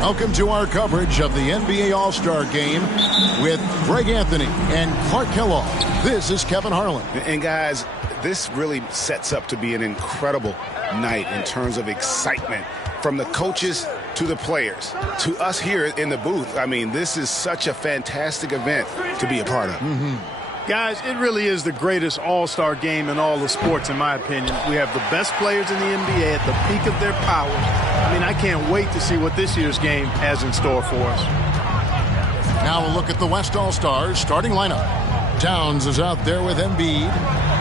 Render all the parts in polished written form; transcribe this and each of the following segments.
Welcome to our coverage of the NBA All-Star Game with Greg Anthony and Clark Kellogg. This is Kevin Harlan. And guys, this really sets up to be an incredible night in terms of excitement from the coaches to the players to us here in the booth. I mean, this is such a fantastic event to be a part of. Guys, it really is the greatest all-star game in all the sports, in my opinion. We have the best players in the NBA at the peak of their powers. I mean, I can't wait to see what this year's game has in store for us. Now a look at the West All-Stars starting lineup. Towns is out there with Embiid.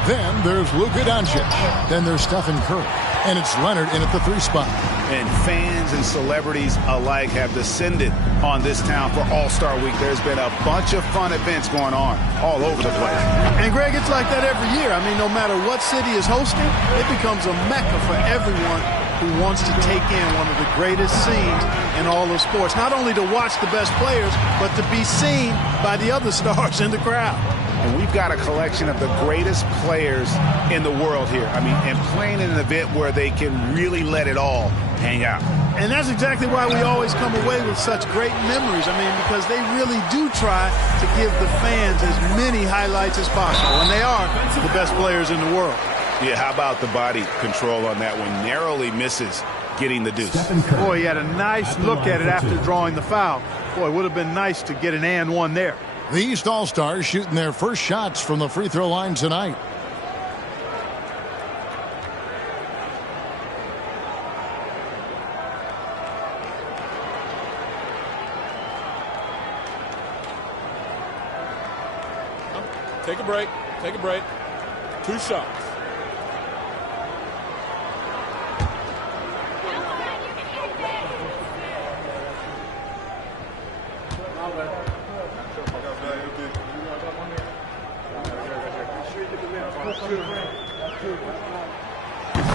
Then there's Luka Doncic. Then there's Stephen Curry. And it's Leonard in at the 3 spot. And fans and celebrities alike have descended on this town for All-Star Week. There's been a bunch of fun events going on all over the place. And, Greg, it's like that every year. I mean, no matter what city is hosting, it becomes a mecca for everyone who wants to take in one of the greatest scenes in all of sports. Not only to watch the best players, but to be seen by the other stars in the crowd. And we've got a collection of the greatest players in the world here. I mean, and playing in an event where they can really let it all hang out. And that's exactly why we always come away with such great memories. I mean, because they really do try to give the fans as many highlights as possible. And they are the best players in the world. Yeah, how about the body control on that one? Narrowly misses getting the deuce. Boy, he had a nice look at it after drawing the foul. Boy, it would have been nice to get an and one there. The East All-Stars shooting their first shots from the free throw line tonight. Take a break. Take a break. 2 shots.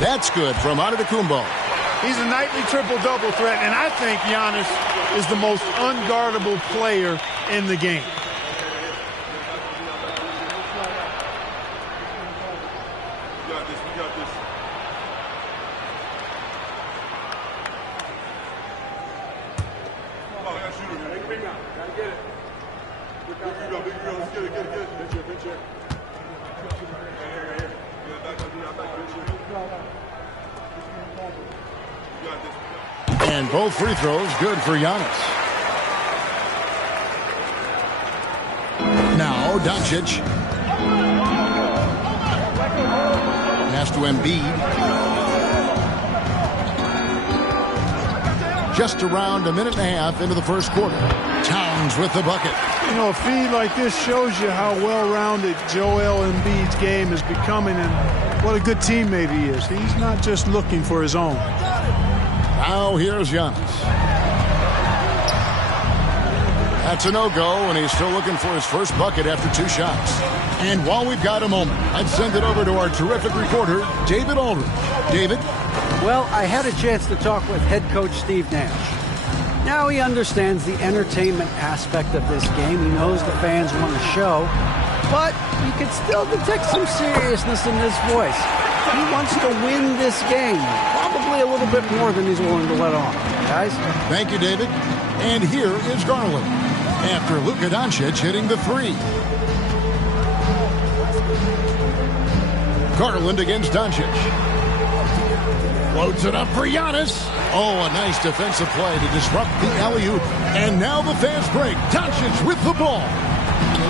That's good from Antetokounmpo. He's a nightly triple-double threat, and I think Giannis is the most unguardable player in the game. And both free throws good for Giannis. Now Doncic. Pass to Embiid. Just around a minute and a half into the first quarter. Towns with the bucket. You know, a feed like this shows you how well-rounded Joel Embiid's game is becoming and what a good teammate he is. He's not just looking for his own. Now here's Giannis. That's a no-go, and he's still looking for his first bucket after 2 shots. And while we've got a moment, I'd send it over to our terrific reporter, David Aldridge. David? Well, I had a chance to talk with head coach Steve Nash. Now he understands the entertainment aspect of this game. He knows the fans want to show, but you can still detect some seriousness in his voice. He wants to win this game, probably a little bit more than he's willing to let on. Guys? Thank you, David. And here is Garland after Luka Doncic hitting the 3. Garland against Doncic. Loads it up for Giannis. Oh, a nice defensive play to disrupt the alley-oop. And now the fast break. Doncic with the ball.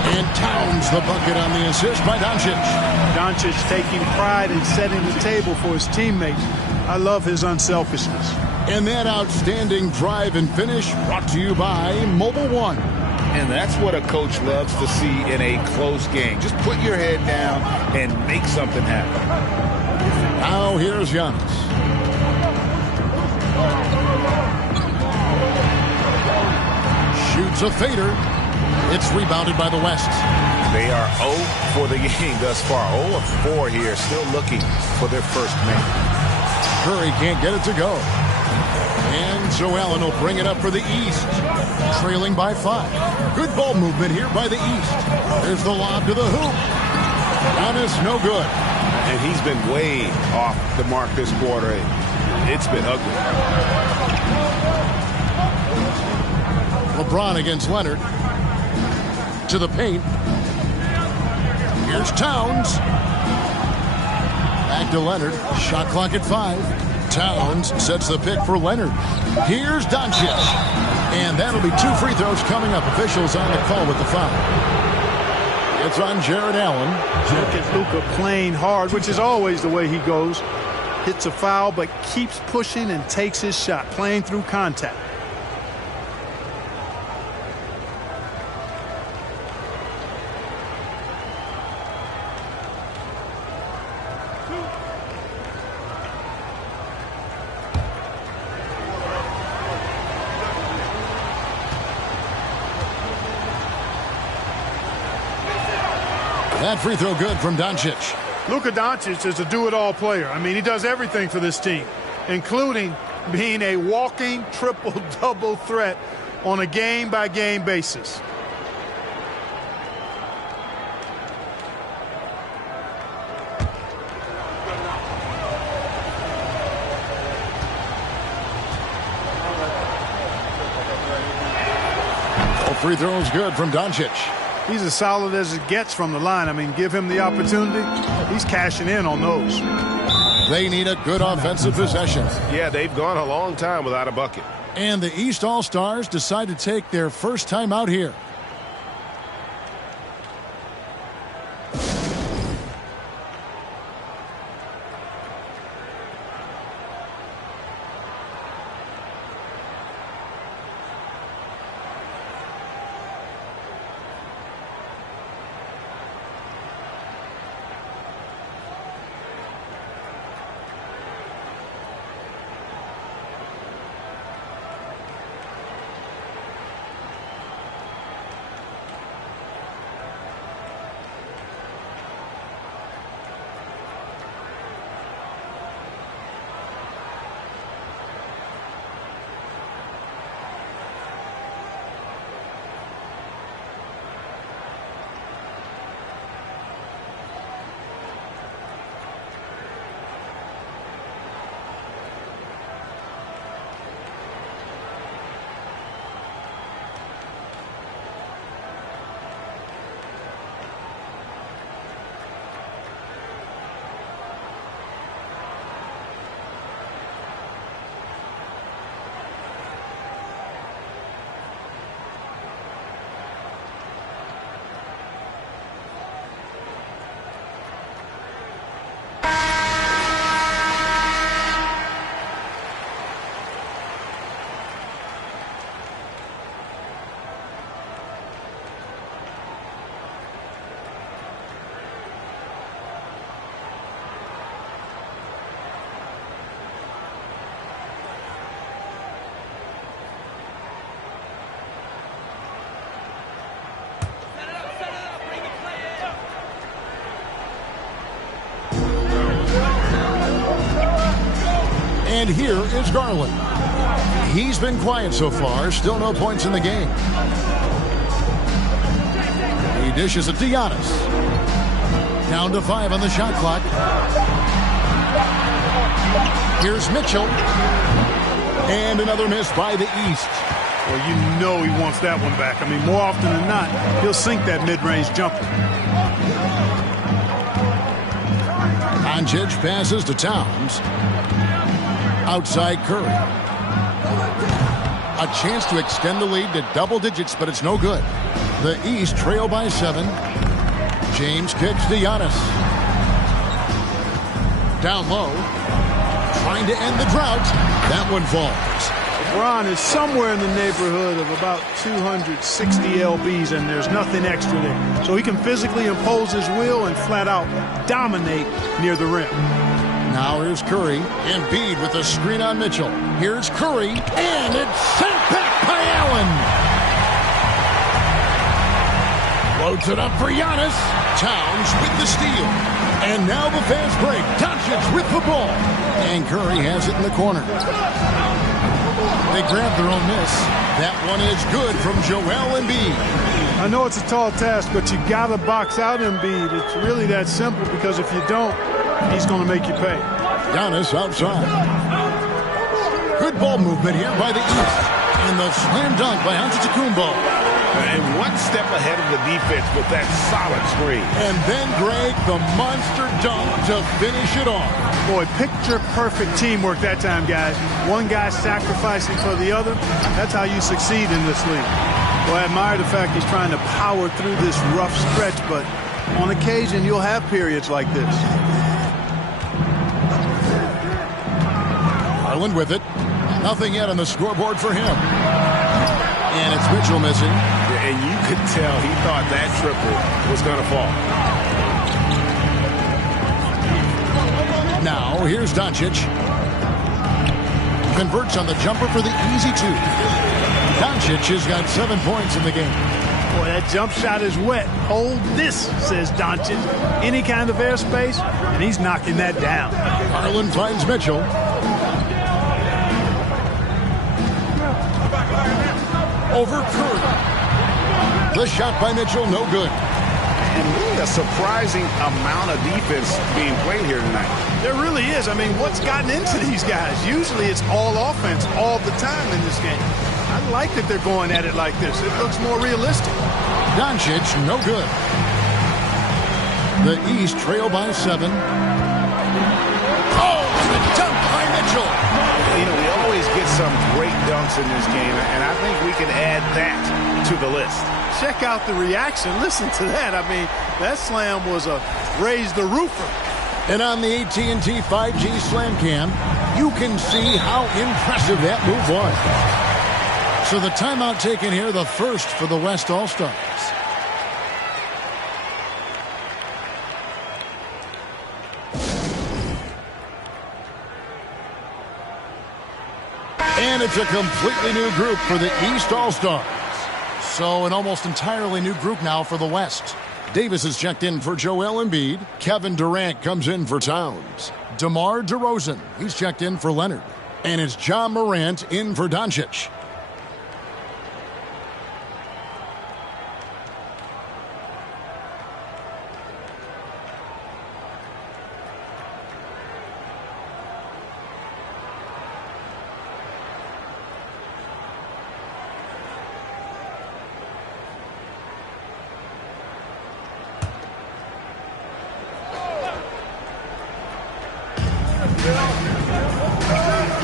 And Towns the bucket on the assist by Doncic. Doncic taking pride in setting the table for his teammates. I love his unselfishness. And that outstanding drive and finish brought to you by Mobile One. And that's what a coach loves to see in a close game. Just put your head down and make something happen. Now here's Giannis. Shoots a fader. It's rebounded by the West. They are 0 for the game thus far. 0 of 4 here, still looking for their first man. Curry can't get it to go. And Joe Allen will bring it up for the East, trailing by 5. Good ball movement here by the East. There's the lob to the hoop. Giannis, no good. And he's been way off the mark this quarter. It's been ugly. LeBron against Leonard. To the paint. Here's Towns. Back to Leonard. Shot clock at 5. Towns sets the pick for Leonard. Here's Doncic. And that'll be 2 free throws coming up. Officials on the call with the foul. It's on Jared Allen. Look at Luka playing hard, which is always the way he goes. Hits a foul, but keeps pushing and takes his shot, playing through contact. That free throw good from Doncic. Luka Doncic is a do-it-all player. I mean, he does everything for this team, including being a walking triple-double threat on a game-by-game basis. All free throws good from Doncic. He's as solid as it gets from the line. I mean, give him the opportunity. He's cashing in on those. They need a good offensive possession. Yeah, they've gone a long time without a bucket. And the East All-Stars decide to take their first time out here. And here is Garland. He's been quiet so far. Still no points in the game. He dishes it to Giannis. Down to 5 on the shot clock. Here's Mitchell. And another miss by the East. Well, you know he wants that one back. I mean, more often than not, he'll sink that mid-range jumper. Doncic passes to Towns. Outside Curry. A chance to extend the lead to double digits, but it's no good. The East trail by 7. James kicks to Giannis. Down low. Trying to end the drought. That one falls. LeBron is somewhere in the neighborhood of about 260 lbs, and there's nothing extra there. So he can physically impose his will and flat out dominate near the rim. Now here's Curry. Embiid with the screen on Mitchell. Here's Curry. And it's sent back by Allen. Loads it up for Giannis. Towns with the steal. And now the fast break. Doncic with the ball. And Curry has it in the corner. They grab their own miss. That one is good from Joel Embiid. I know it's a tall task, but you got to box out Embiid. It's really that simple, because if you don't, he's going to make you pay. Giannis outside. Good ball movement here by the East. And the slam dunk by Antetokounmpo. And one step ahead of the defense with that solid screen. And then, Greg, the monster dunk to finish it off. Boy, picture-perfect teamwork that time, guys. One guy sacrificing for the other. That's how you succeed in this league. Well, I admire the fact he's trying to power through this rough stretch, but on occasion you'll have periods like this. Garland with it. Nothing yet on the scoreboard for him. And it's Mitchell missing. And you could tell he thought that triple was going to fall. Now, here's Doncic. Converts on the jumper for the easy two. Doncic has got 7 points in the game. Boy, that jump shot is wet. Hold this, says Doncic. Any kind of airspace, and he's knocking that down. Garland finds Mitchell. Over Curry. The shot by Mitchell, no good. And really a surprising amount of defense being played here tonight. There really is. I mean, what's gotten into these guys? Usually it's all offense all the time in this game. I like that they're going at it like this. It looks more realistic. Doncic, no good. The East trail by 7. Oh, the dunk by Mitchell. You know, we always get some great dunks in this game, and I think we can add that to the list. Check out the reaction. Listen to that. I mean, that slam was a raise the roofer. And on the AT&T 5G Slam Cam, you can see how impressive that move was. So the timeout taken here, the first for the West All-Stars. And it's a completely new group for the East All-Stars. So an almost entirely new group now for the West. Davis is checked in for Joel Embiid. Kevin Durant comes in for Towns. DeMar DeRozan, he's checked in for Leonard. And it's John Morant in for Doncic.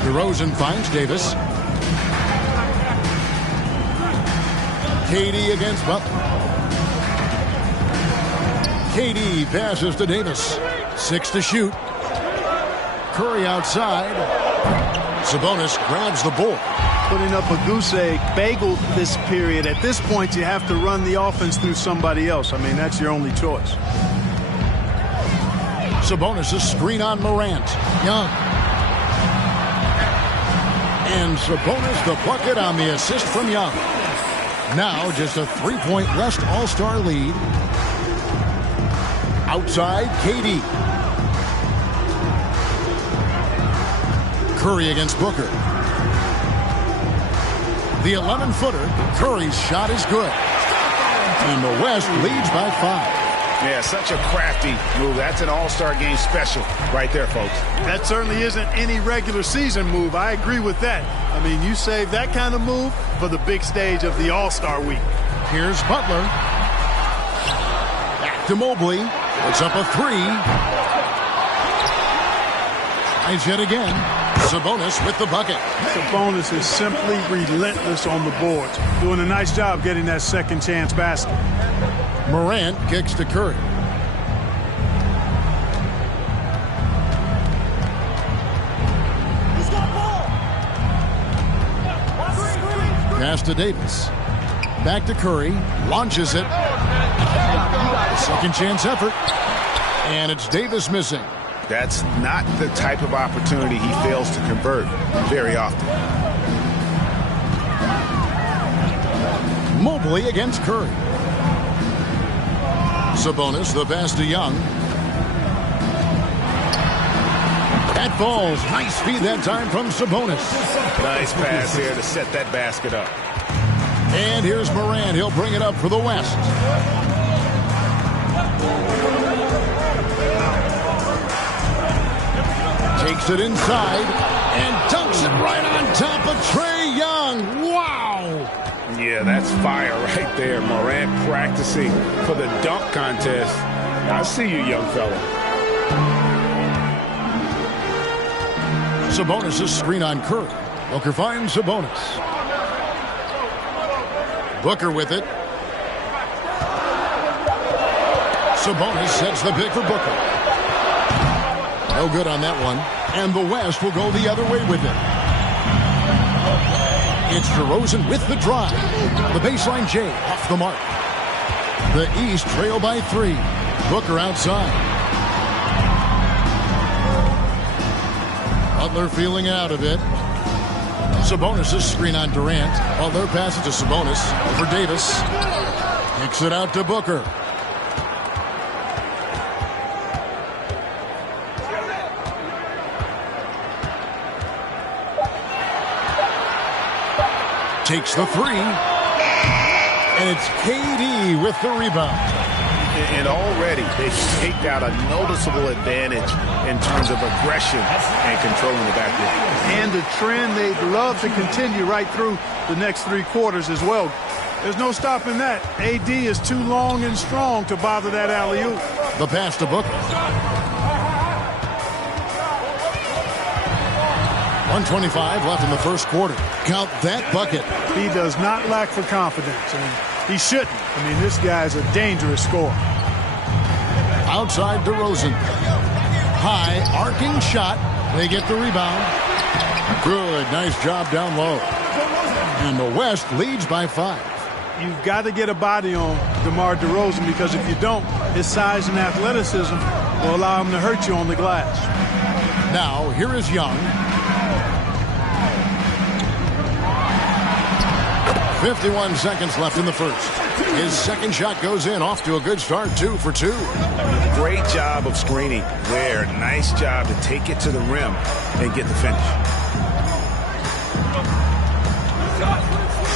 DeRozan finds Davis. KD against Butler. KD passes to Davis. 6 to shoot. Curry outside. Sabonis grabs the ball. Putting up a goose egg bagel this period. At this point, you have to run the offense through somebody else. I mean, that's your only choice. Sabonis' screen on Morant. Young. And Sabonis the bucket on the assist from Young. Now just a 3-point West All-Star lead. Outside, KD. Curry against Booker. The 11-footer, Curry's shot is good. And the West leads by 5. Yeah, such a crafty move. That's an all-star game special right there, folks. That certainly isn't any regular season move. I agree with that. I mean, you save that kind of move for the big stage of the All-Star week. Here's Butler. Back to Mobley. Puts up a 3. Tries yet again. Sabonis with the bucket. Sabonis is simply relentless on the boards. Doing a nice job getting that second chance basket. Morant kicks to Curry. Pass to Davis. Back to Curry. Launches it. Second chance effort. And it's Davis missing. That's not the type of opportunity he fails to convert very often. Mobley against Curry. Sabonis, the pass to Young. That falls. Nice feed that time from Sabonis. Nice pass here to set that basket up. And here's Morant. He'll bring it up for the West. Takes it inside and dunks it right on top of Trae Young. Wow! Yeah, that's fire right there. Morant practicing for the dunk contest. I see you, young fella. Sabonis' screen on Curry. Booker finds Sabonis. Booker with it. Sabonis sets the pick for Booker. No good on that one. And the West will go the other way with it. It's DeRozan with the drive. The baseline J off the mark. The East trail by 3. Booker outside. Butler feeling out of it. Sabonis' screen on Durant. Butler passes to Sabonis over Davis. Kicks it out to Booker. Takes the 3. And it's KD with the rebound. And already they've taken out a noticeable advantage in terms of aggression and controlling the backcourt. And the trend they'd love to continue right through the next 3 quarters as well. There's no stopping that. AD is too long and strong to bother that alley-oop. The pass to Booker. 1:25 left in the first quarter. Count that bucket. He does not lack for confidence, and he shouldn't. I mean, this guy's a dangerous scorer. Outside DeRozan. High, arcing shot. They get the rebound. Good, nice job down low. And the West leads by 5. You've got to get a body on DeMar DeRozan, because if you don't, his size and athleticism will allow him to hurt you on the glass. Now, here is Young. 51 seconds left in the first. His second shot goes in, off to a good start, 2 for 2. Great job of screening there. Nice job to take it to the rim and get the finish.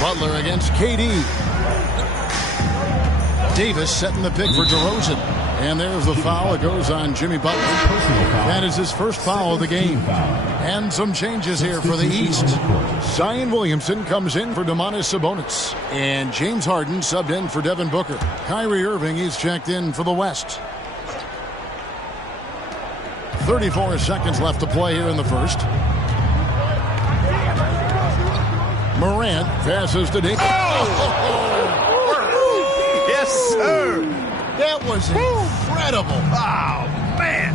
Butler against KD. Davis setting the pick for DeRozan. And there's the foul. It goes on Jimmy Butler. That is his first foul of the game. And some changes here for the East. Zion Williamson comes in for Domantas Sabonis. And James Harden subbed in for Devin Booker. Kyrie Irving, he's checked in for the West. 34 seconds left to play here in the first. Morant passes to Davis. Yes, sir. That was incredible. Oh, man.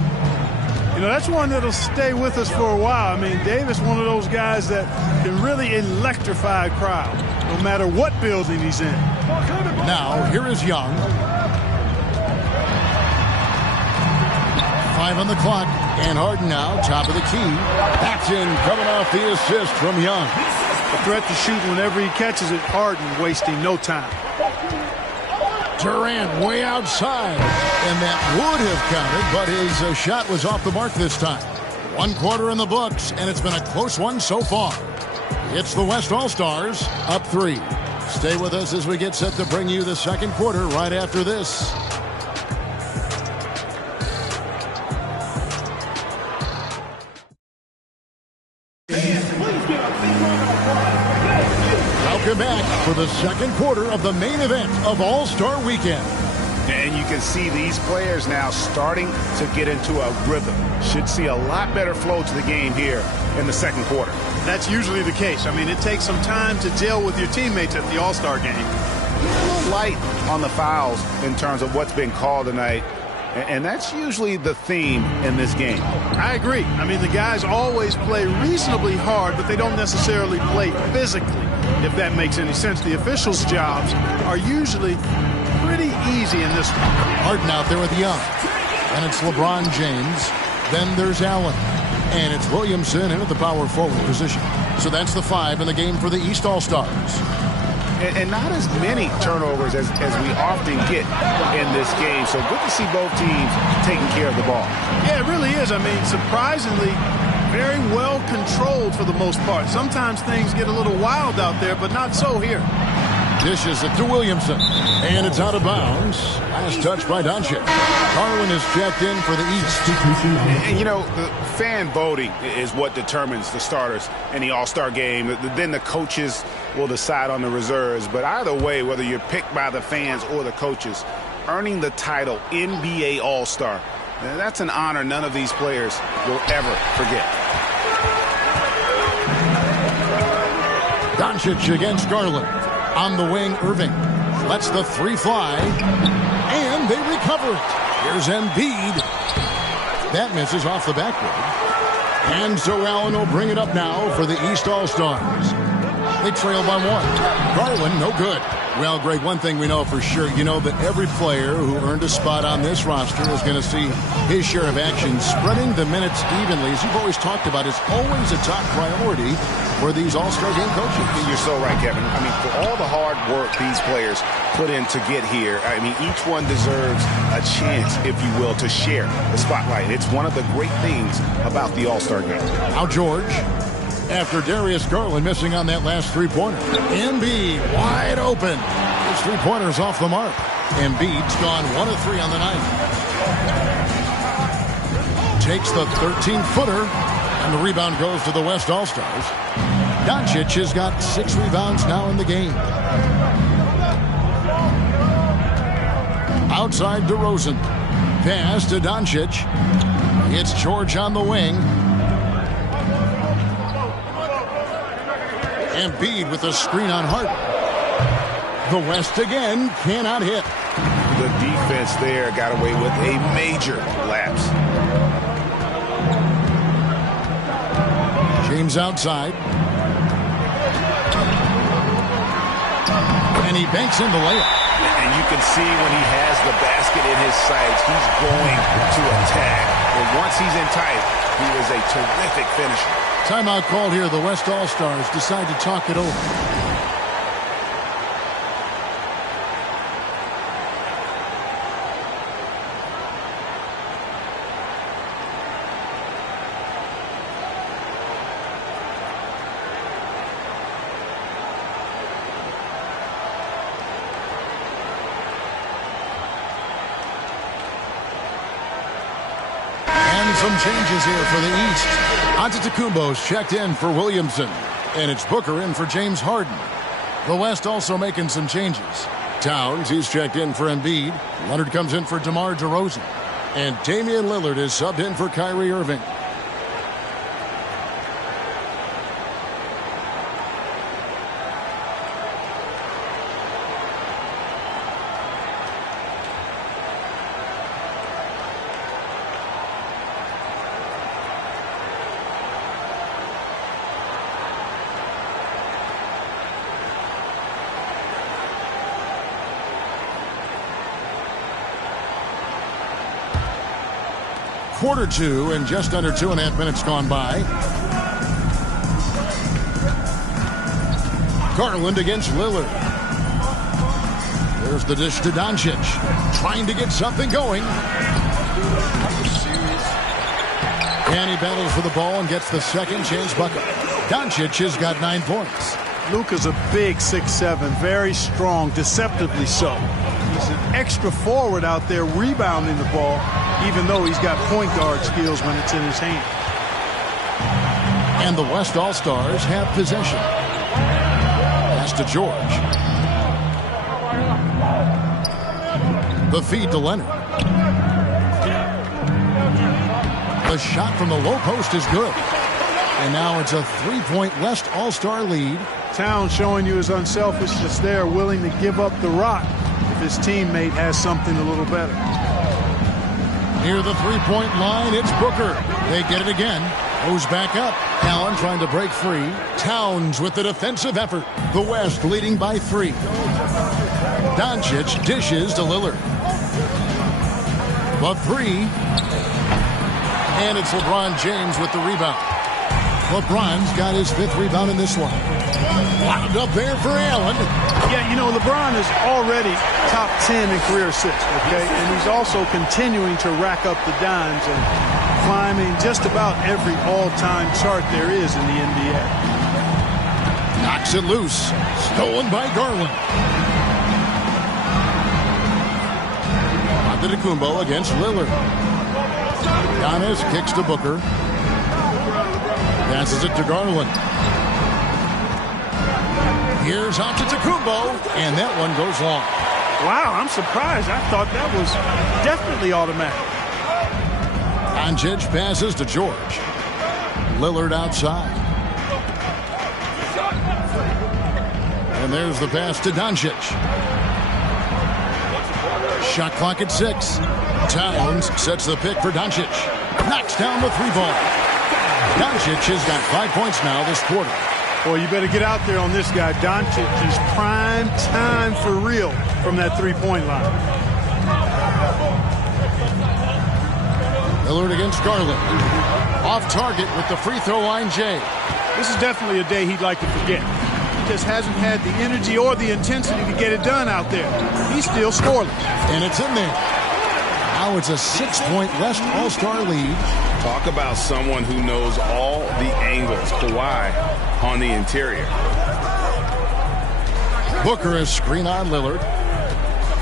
You know, that's one that'll stay with us for a while. I mean, Davis, one of those guys that can really electrify a crowd, no matter what building he's in. Now, here is Young. 5 on the clock. And Harden now, top of the key. That's in, coming off the assist from Young. A threat to shoot whenever he catches it. Harden wasting no time. Durant way outside, and that would have counted, but his shot was off the mark this time. 1 quarter in the books, and it's been a close one so far. It's the West All-Stars, up 3. Stay with us as we get set to bring you the second quarter right after this. Welcome back for the second quarter of the main event of All-Star Weekend. And you can see these players now starting to get into a rhythm. Should see a lot better flow to the game here in the second quarter. That's usually the case. I mean, it takes some time to gel with your teammates at the All-Star game. A little light on the fouls in terms of what's been called tonight. And that's usually the theme in this game. I agree. I mean, the guys always play reasonably hard, but they don't necessarily play physically, if that makes any sense. The officials' jobs are usually pretty easy in this one. Harden out there with Young. And it's LeBron James. Then there's Allen. And it's Williamson in at the power forward position. So that's the 5 in the game for the East All-Stars. And not as many turnovers as we often get in this game. So good to see both teams taking care of the ball. Yeah, it really is. I mean, surprisingly, very well controlled for the most part. Sometimes things get a little wild out there, but not so here. Dishes it to Williamson. And it's out of bounds. Last touch by Doncic. Garland is checked in for the East. And, you know, the fan voting is what determines the starters in the All-Star game. Then the coaches will decide on the reserves. But either way, whether you're picked by the fans or the coaches, earning the title NBA All-Star, that's an honor none of these players will ever forget. Doncic against Garland. On the wing, Irving lets the three fly, and they recover it. Here's Embiid. That misses off the backboard. And so Allen will bring it up now for the East All-Stars. They trail by one. Garland, no good. Well, Greg, one thing we know for sure, you know that every player who earned a spot on this roster is going to see his share of action. Spreading the minutes evenly, as you've always talked about, is always a top priority for these All-Star game coaches. You're so right, Kevin. I mean, for all the hard work these players put in to get here, I mean, each one deserves a chance, if you will, to share the spotlight. It's one of the great things about the All-Star game. Now George, after Darius Garland missing on that last three-pointer. Embiid wide open. His three-pointer's off the mark. Embiid's gone 1 of 3 on the night. Takes the 13-footer, and the rebound goes to the West All-Stars. Doncic has got 6 rebounds now in the game. Outside DeRozan. Pass to Doncic. It's George on the wing. Embiid with a screen on Harden. The West again cannot hit. The defense there got away with a major lapse. James outside. And he banks in the layup. And you can see when he has the basket in his sights, he's going to attack. And once he's in tight, he is a terrific finisher. Timeout called here. The West All-Stars decide to talk it over. And some changes here for the East. Antetokounmpo's checked in for Williamson, and it's Booker in for James Harden. The West also making some changes. Towns, he's checked in for Embiid. Leonard comes in for DeMar DeRozan. And Damian Lillard is subbed in for Kyrie Irving. Quarter 2 and just under 2.5 minutes gone by. Garland against Lillard. There's the dish to Doncic. Trying to get something going. And he battles for the ball and gets the second chance bucket. Doncic has got 9 points. Luka's a big 6'7", very strong, deceptively so. He's an extra forward out there rebounding the ball, even though he's got point guard skills when it's in his hand. And the West All-Stars have possession. Pass to George. The feed to Leonard. The shot from the low post is good. And now it's a 3-point West All-Star lead. Towns showing you his unselfishness there, willing to give up the rock if his teammate has something a little better. Near the 3-point line, it's Booker. They get it again. Goes back up. Allen trying to break free. Towns with the defensive effort. The West leading by 3. Doncic dishes to Lillard. The 3. And it's LeBron James with the rebound. LeBron's got his 5th rebound in this one. Wound up there for Allen. Yeah, you know, LeBron is already top 10 in career assists, okay? And he's also continuing to rack up the dimes and climbing just about every all-time chart there is in the NBA. Knocks it loose. Stolen by Garland. Antetokounmpo against Lillard. Giannis kicks to Booker. Passes it to Garland. Here's Antetokounmpo, and that one goes long. Wow, I'm surprised. I thought that was definitely automatic. Doncic passes to George. Lillard outside. And there's the pass to Doncic. Shot clock at 6. Towns sets the pick for Doncic. Knocks down the 3 ball. Doncic has got 5 points now this quarter. Boy, you better get out there on this guy. Doncic is prime time for real from that 3-point line. Lillard against Garland. Off target with the free throw line, Jay. This is definitely a day he'd like to forget. He just hasn't had the energy or the intensity to get it done out there. He's still scoreless. And it's in there. Now it's a 6-point West All-Star lead. Talk about someone who knows all the angles. Kawhi on the interior. Booker is screen on Lillard.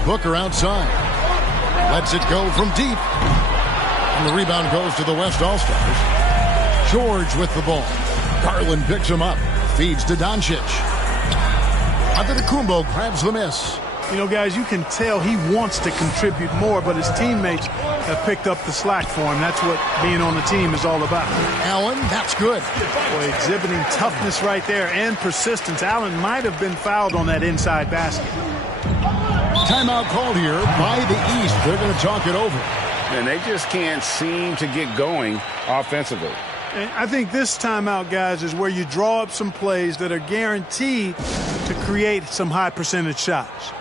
Booker outside. Lets it go from deep. And the rebound goes to the West All-Stars. George with the ball. Garland picks him up. Feeds to Doncic. Antetokounmpo grabs the miss. You know, guys, you can tell he wants to contribute more, but his teammates have picked up the slack for him. That's what being on the team is all about. Allen, that's good. Boy, exhibiting toughness right there and persistence. Allen might have been fouled on that inside basket. Timeout called here by the East. They're going to talk it over. And they just can't seem to get going offensively. And I think this timeout, guys, is where you draw up some plays that are guaranteed to create some high percentage shots.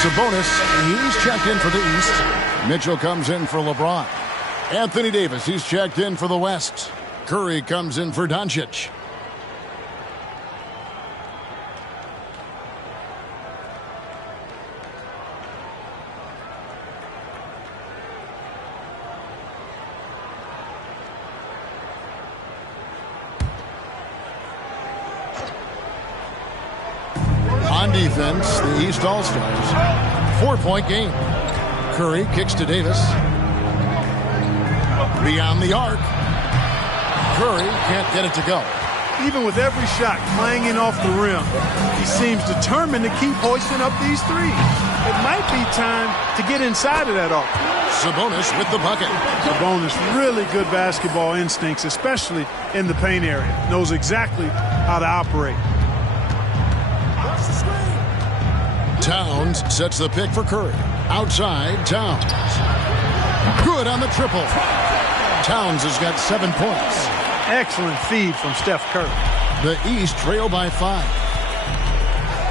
Sabonis, he's checked in for the East. Mitchell comes in for LeBron. Anthony Davis, he's checked in for the West. Curry comes in for Doncic. On defense, the East All-Stars. 4-point game. Curry kicks to Davis. Beyond the arc. Curry can't get it to go. Even with every shot clanging off the rim, he seems determined to keep hoisting up these threes. It might be time to get inside of that arc. Sabonis with the bucket. Sabonis, really good basketball instincts, especially in the paint area. Knows exactly how to operate. Towns sets the pick for Curry. Outside, Towns. Good on the triple. Towns has got 7 points. Excellent feed from Steph Curry. The East trail by 5.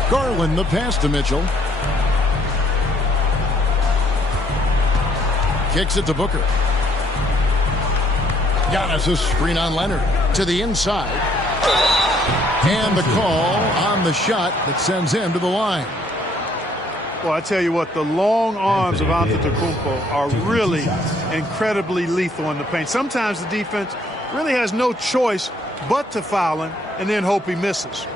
Garland the pass to Mitchell. Kicks it to Booker. Giannis' screen on Leonard. To the inside. And the call on the shot that sends him to the line. Well, I tell you what, the long arms of Antetokounmpo are really incredibly lethal in the paint. Sometimes the defense really has no choice but to foul him and then hope he misses.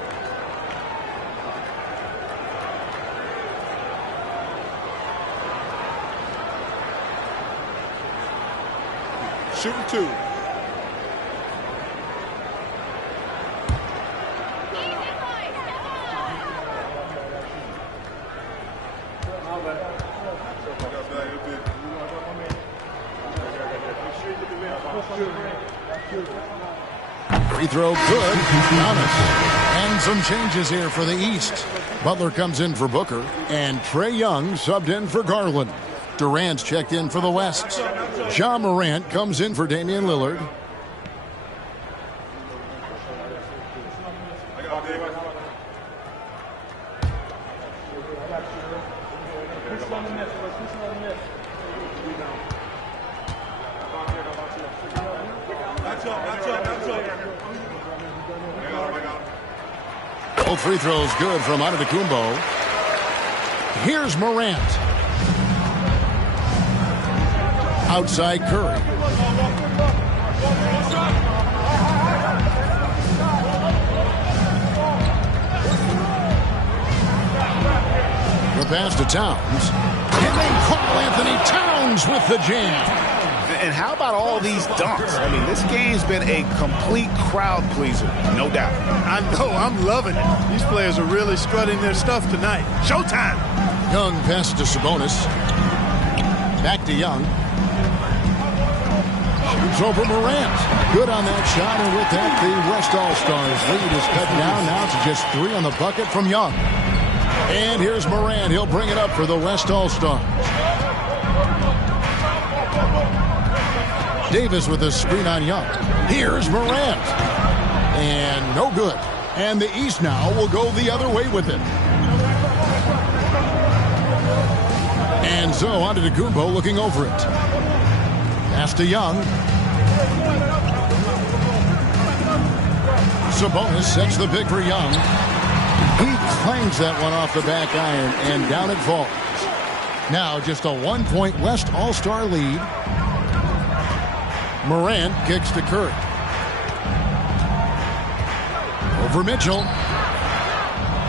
Shooting 2. Free throw good. Giannis. And some changes here for the East. Butler comes in for Booker, and Trae Young subbed in for Garland. Durant's checked in for the West. Ja Morant comes in for Damian Lillard. Both free throws good from Antetokounmpo. Here's Morant. Outside Curry. The pass to Towns. And then Karl Anthony Towns with the jam. And how about all these dunks? I mean, this game's been a complete crowd pleaser, no doubt. I know, I'm loving it. These players are really strutting their stuff tonight. Showtime! Young passes to Sabonis. Back to Young. Shoots over Morant. Good on that shot, and with that, the West All-Stars lead is cut down now to just 3 on the bucket from Young. And here's Morant. He'll bring it up for the West All-Stars. Davis with a screen on Young. Here's Morant. And no good. And the East now will go the other way with it. And so Antetokounmpo looking over it. Pass to Young. Sabonis sets the pick for Young. He clangs that one off the back iron, and down it falls. Now just a 1-point West All-Star lead. Morant kicks to Curry. Over Mitchell.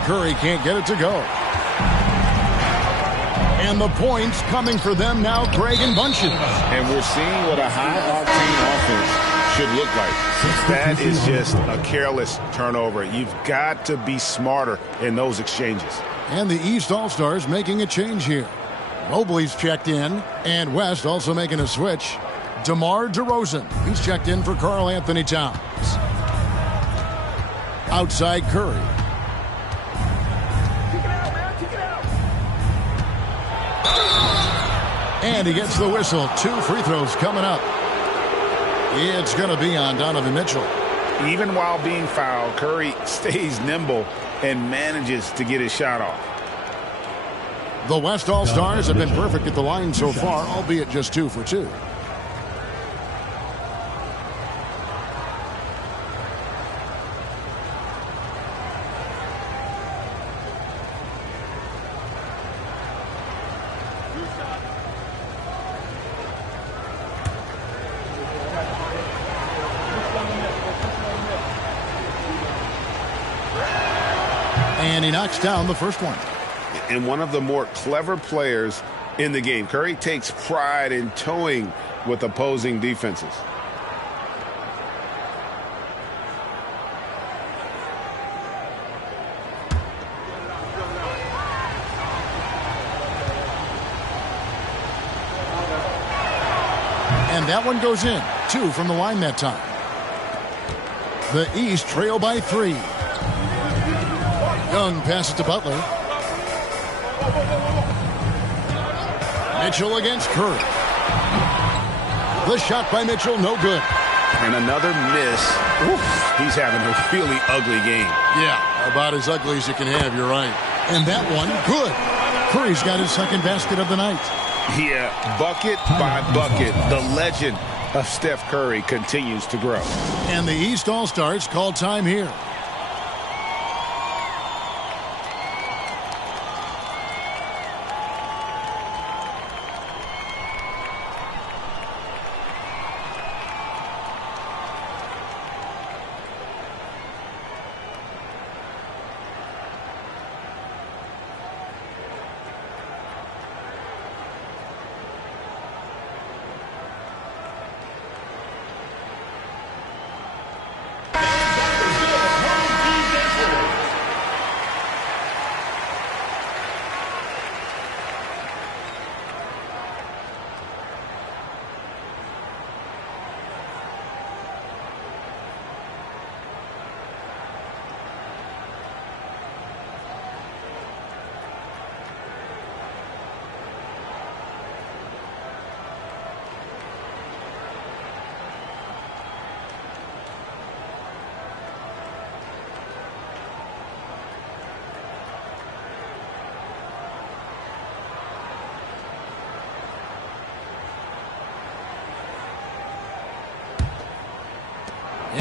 Curry can't get it to go. And the points coming for them now, Craig and Bunches. And we're seeing what a high-octane offense should look like. That is just a careless turnover. You've got to be smarter in those exchanges. And the East All-Stars making a change here. Mobley's checked in, and West also making a switch. DeMar DeRozan. He's checked in for Karl Anthony Towns. Outside Curry. And he gets the whistle. 2 free throws coming up. It's going to be on Donovan Mitchell. Even while being fouled, Curry stays nimble and manages to get his shot off. The West All-Stars have been perfect at the line so far, albeit just 2 for 2. And he knocks down the first one. And one of the more clever players in the game. Curry takes pride in toying with opposing defenses. And that one goes in. 2 from the line that time. The East trail by 3. Young passes to Butler. Mitchell against Curry. The shot by Mitchell, no good. And another miss. Oof, he's having a really ugly game. Yeah, about as ugly as you can have, you're right. And that one, good. Curry's got his second basket of the night. Yeah, bucket by bucket, the legend of Steph Curry continues to grow. And the East All-Stars call time here.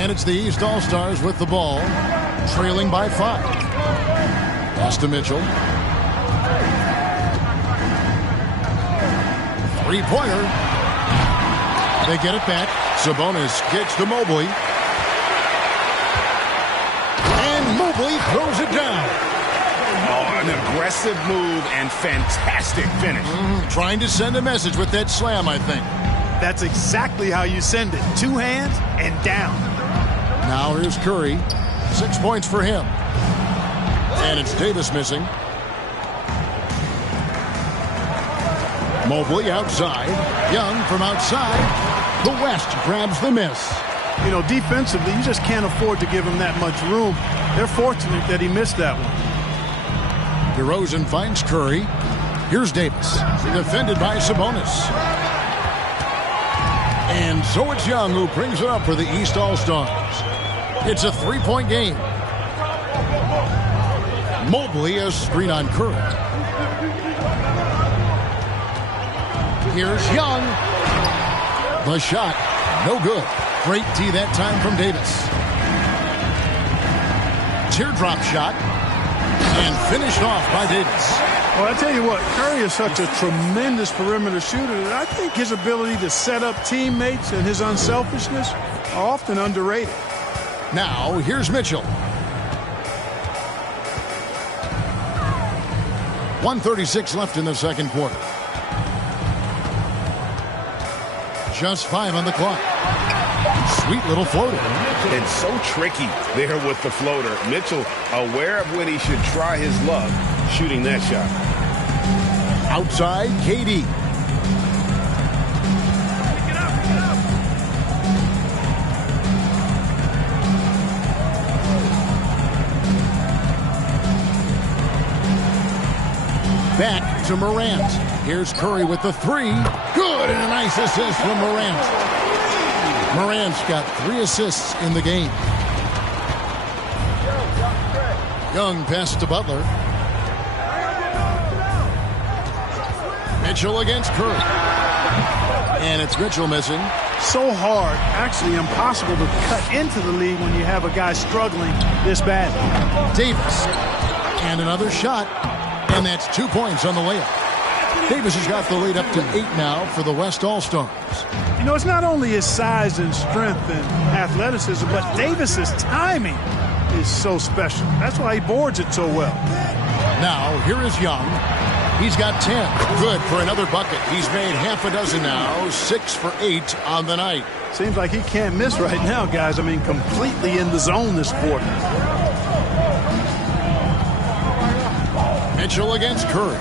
And it's the East All-Stars with the ball, trailing by 5. Pass to Mitchell. Three-pointer. They get it back. Sabonis kicks to Mobley. And Mobley throws it down. Oh, an aggressive move and fantastic finish. Trying to send a message with that slam, I think. That's exactly how you send it. 2 hands and down. Now here's Curry. 6 points for him. And it's Davis missing. Mobley outside. Young from outside. The West grabs the miss. You know, defensively, you just can't afford to give him that much room. They're fortunate that he missed that one. DeRozan finds Curry. Here's Davis. Defended by Sabonis. And so it's Young who brings it up for the East All-Stars. It's a 3-point game. Mobley a screen on Curry. Here's Young. The shot, no good. Great D that time from Davis. Teardrop shot. And finished off by Davis. Well, I tell you what, Curry is such a tremendous perimeter shooter that I think his ability to set up teammates and his unselfishness are often underrated. Now, here's Mitchell. 1:36 left in the second quarter. Just 5 on the clock. Sweet little floater. And so tricky there with the floater. Mitchell aware of when he should try his luck shooting that shot. Outside, KD. Back to Morant. Here's Curry with the 3. Good, and a nice assist from Morant. Morant's got 3 assists in the game. Young passes to Butler. Mitchell against Curry. And it's Mitchell missing. So hard, actually impossible to cut into the lead when you have a guy struggling this badly. Davis. And another shot. And that's 2 points on the layup. Davis has got the lead up to 8 now for the West All-Stars. You know, it's not only his size and strength and athleticism, but Davis's timing is so special. That's why he boards it so well. Now, here is Young. He's got 10. Good for another bucket. He's made half a dozen now. 6 for 8 on the night. Seems like he can't miss right now, guys. I mean, completely in the zone this quarter. Mitchell against Curry.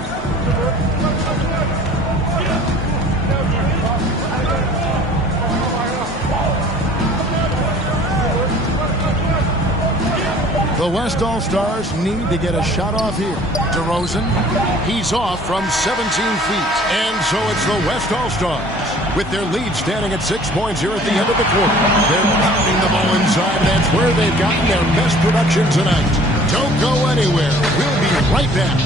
The West All-Stars need to get a shot off here. DeRozan, he's off from 17 feet. And so it's the West All-Stars with their lead standing at 6 points here at the end of the quarter. They're pounding the ball inside. That's where they've gotten their best production tonight. Don't go anywhere. We'll be right back.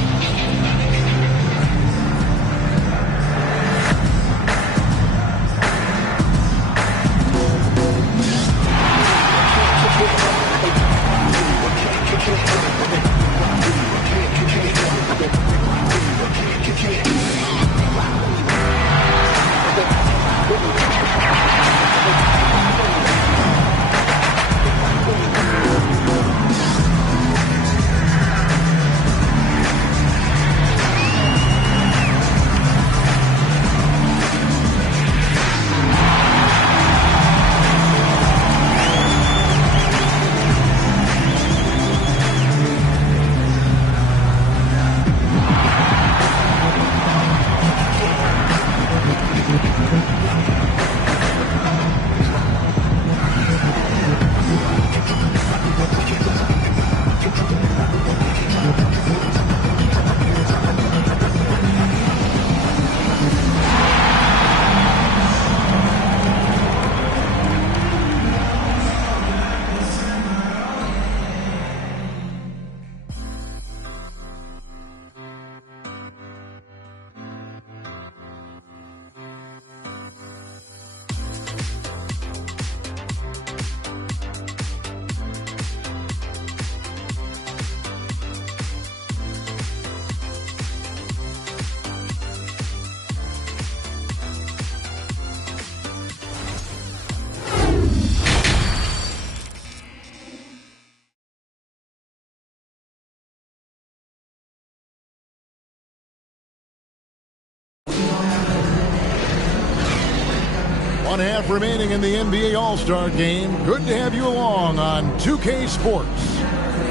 1 half remaining in the NBA All-Star Game. Good to have you along on 2K Sports.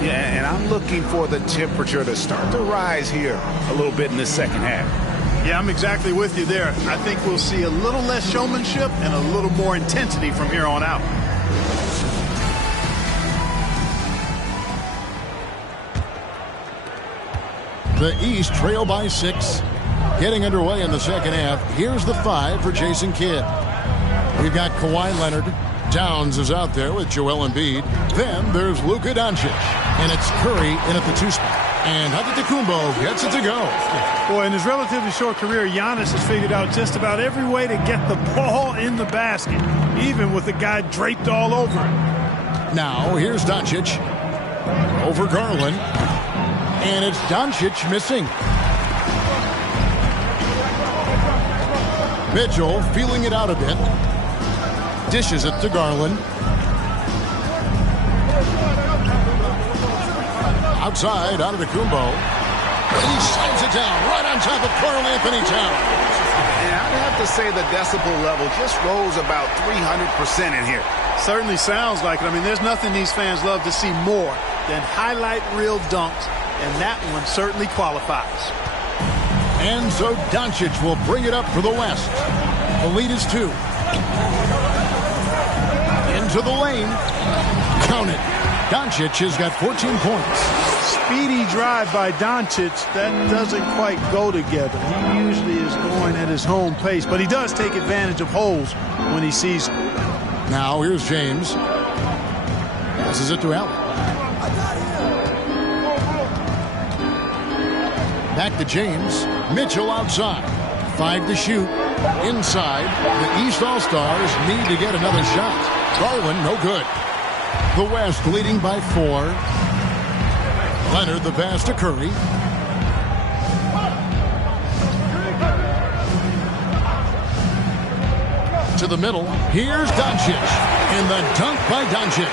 Yeah, and I'm looking for the temperature to start to rise here a little bit in the second half. Yeah, I'm exactly with you there. I think we'll see a little less showmanship and a little more intensity from here on out. The East trail by 6. Getting underway in the second half. Here's the 5 for Jason Kidd. We've got Kawhi Leonard. Towns is out there with Joel Embiid. Then there's Luka Doncic. And it's Curry in at the 2 spot. And Antetokounmpo gets it to go. Boy, in his relatively short career, Giannis has figured out just about every way to get the ball in the basket, even with the guy draped all over him. Now, here's Doncic. Over Garland. And it's Doncic missing. Mitchell feeling it out a bit. Dishes it to Garland. Outside, Antetokounmpo. And he slams it down right on top of Karl-Anthony Towns. And I'd have to say the decibel level just rose about 300% in here. Certainly sounds like it. I mean, there's nothing these fans love to see more than highlight reel dunks, and that one certainly qualifies. And so Doncic will bring it up for the West. The lead is 2. Into the lane. Count it. Doncic has got 14 points. Speedy drive by Doncic. That doesn't quite go together. He usually is going at his home pace, but he does take advantage of holes when he sees them. Now here's James. Passes it to Allen. Back to James. Mitchell outside. 5 to shoot. Inside. The East All-Stars need to get another shot. Garland, no good. The West leading by 4. Leonard the pass to Curry. To the middle. Here's Doncic. And the dunk by Doncic.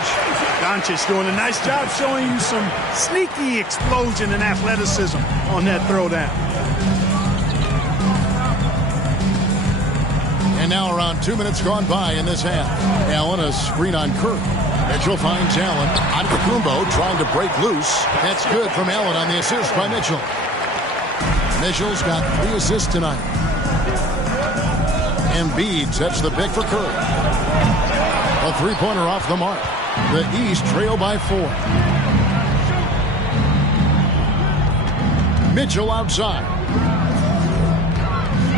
Doncic doing a nice job showing you some sneaky explosion and athleticism on that throwdown. And now around 2 minutes gone by in this half. Allen a screen on Curry. Mitchell finds Allen. Antetokounmpo trying to break loose. That's good from Allen on the assist by Mitchell. Mitchell's got 3 assists tonight. Embiid sets the pick for Curry. A 3-pointer off the mark. The East trail by 4. Mitchell outside.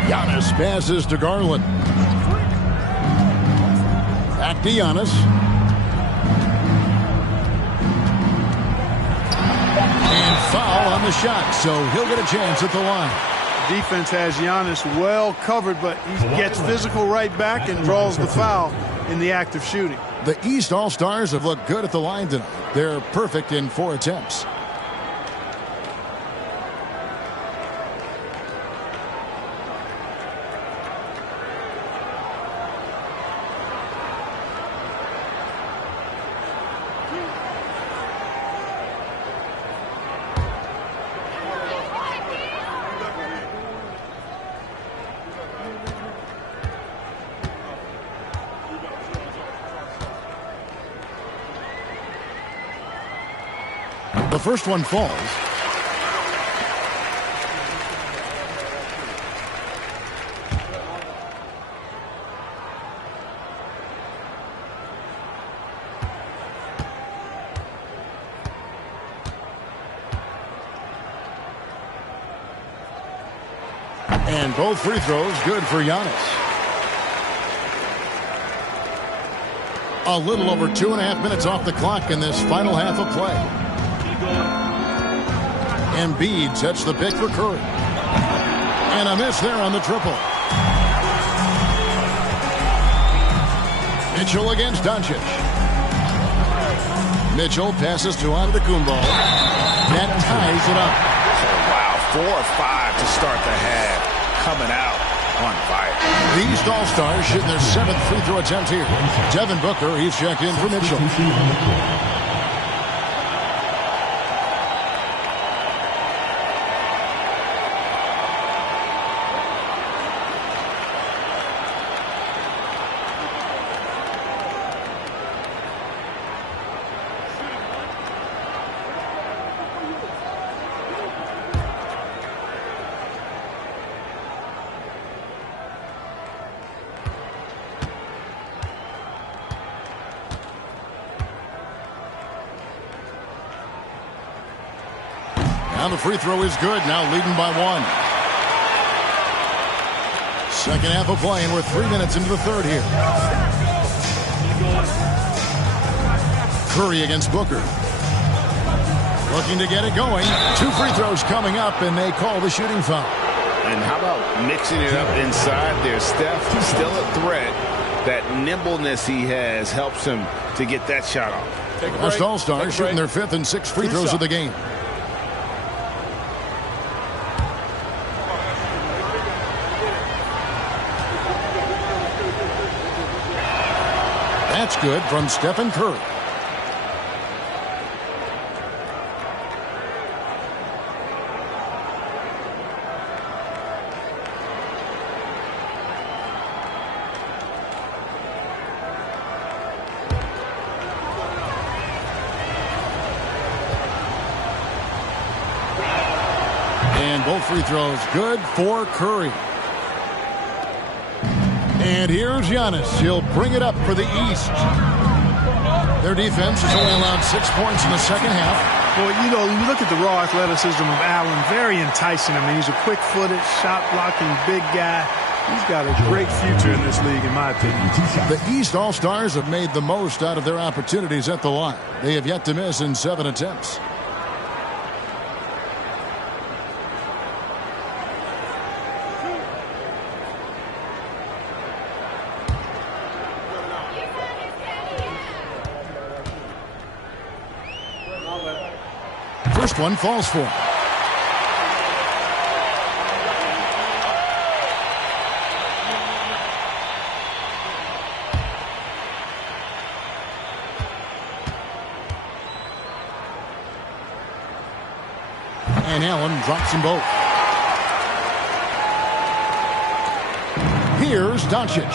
Giannis passes to Garland. Back to Giannis. And foul on the shot, so he'll get a chance at the line. Defense has Giannis well covered, but he gets physical right back and draws the foul in the act of shooting. The East All-Stars have looked good at the line tonight. They're perfect in 4 attempts. The first one falls. And both free throws good for Giannis. A little over 2.5 minutes off the clock in this final half of play. Embiid sets the pick for Curry. And a miss there on the triple. Mitchell against Doncic. Mitchell passes to Antetokounmpo. That ties it up. Wow, 4 or 5 to start the half. Coming out on fire. The East All-Stars shooting their 7th free throw attempt here. Devin Booker, he's checked in for Mitchell. Now the free throw is good. Now leading by 1. Second half of play, and we're 3 minutes into the third here. Curry against Booker. Looking to get it going. 2 free throws coming up, and they call the shooting foul. And how about mixing it up inside there? Steph, still a threat. That nimbleness he has helps him to get that shot off. West All-Stars shooting their 5th and 6th free throws of the game. That's good from Stephen Curry. Both free throws good for Curry. And here's Giannis. He'll bring it up for the East. Their defense has only allowed 6 points in the second half. Well, you know, you look at the raw athleticism of Allen, very enticing. I mean, he's a quick-footed, shot-blocking big guy. He's got a great future in this league, in my opinion. The East All-Stars have made the most out of their opportunities at the line. They have yet to miss in 7 attempts. First one falls for him. And Allen drops them both. Here's Doncic.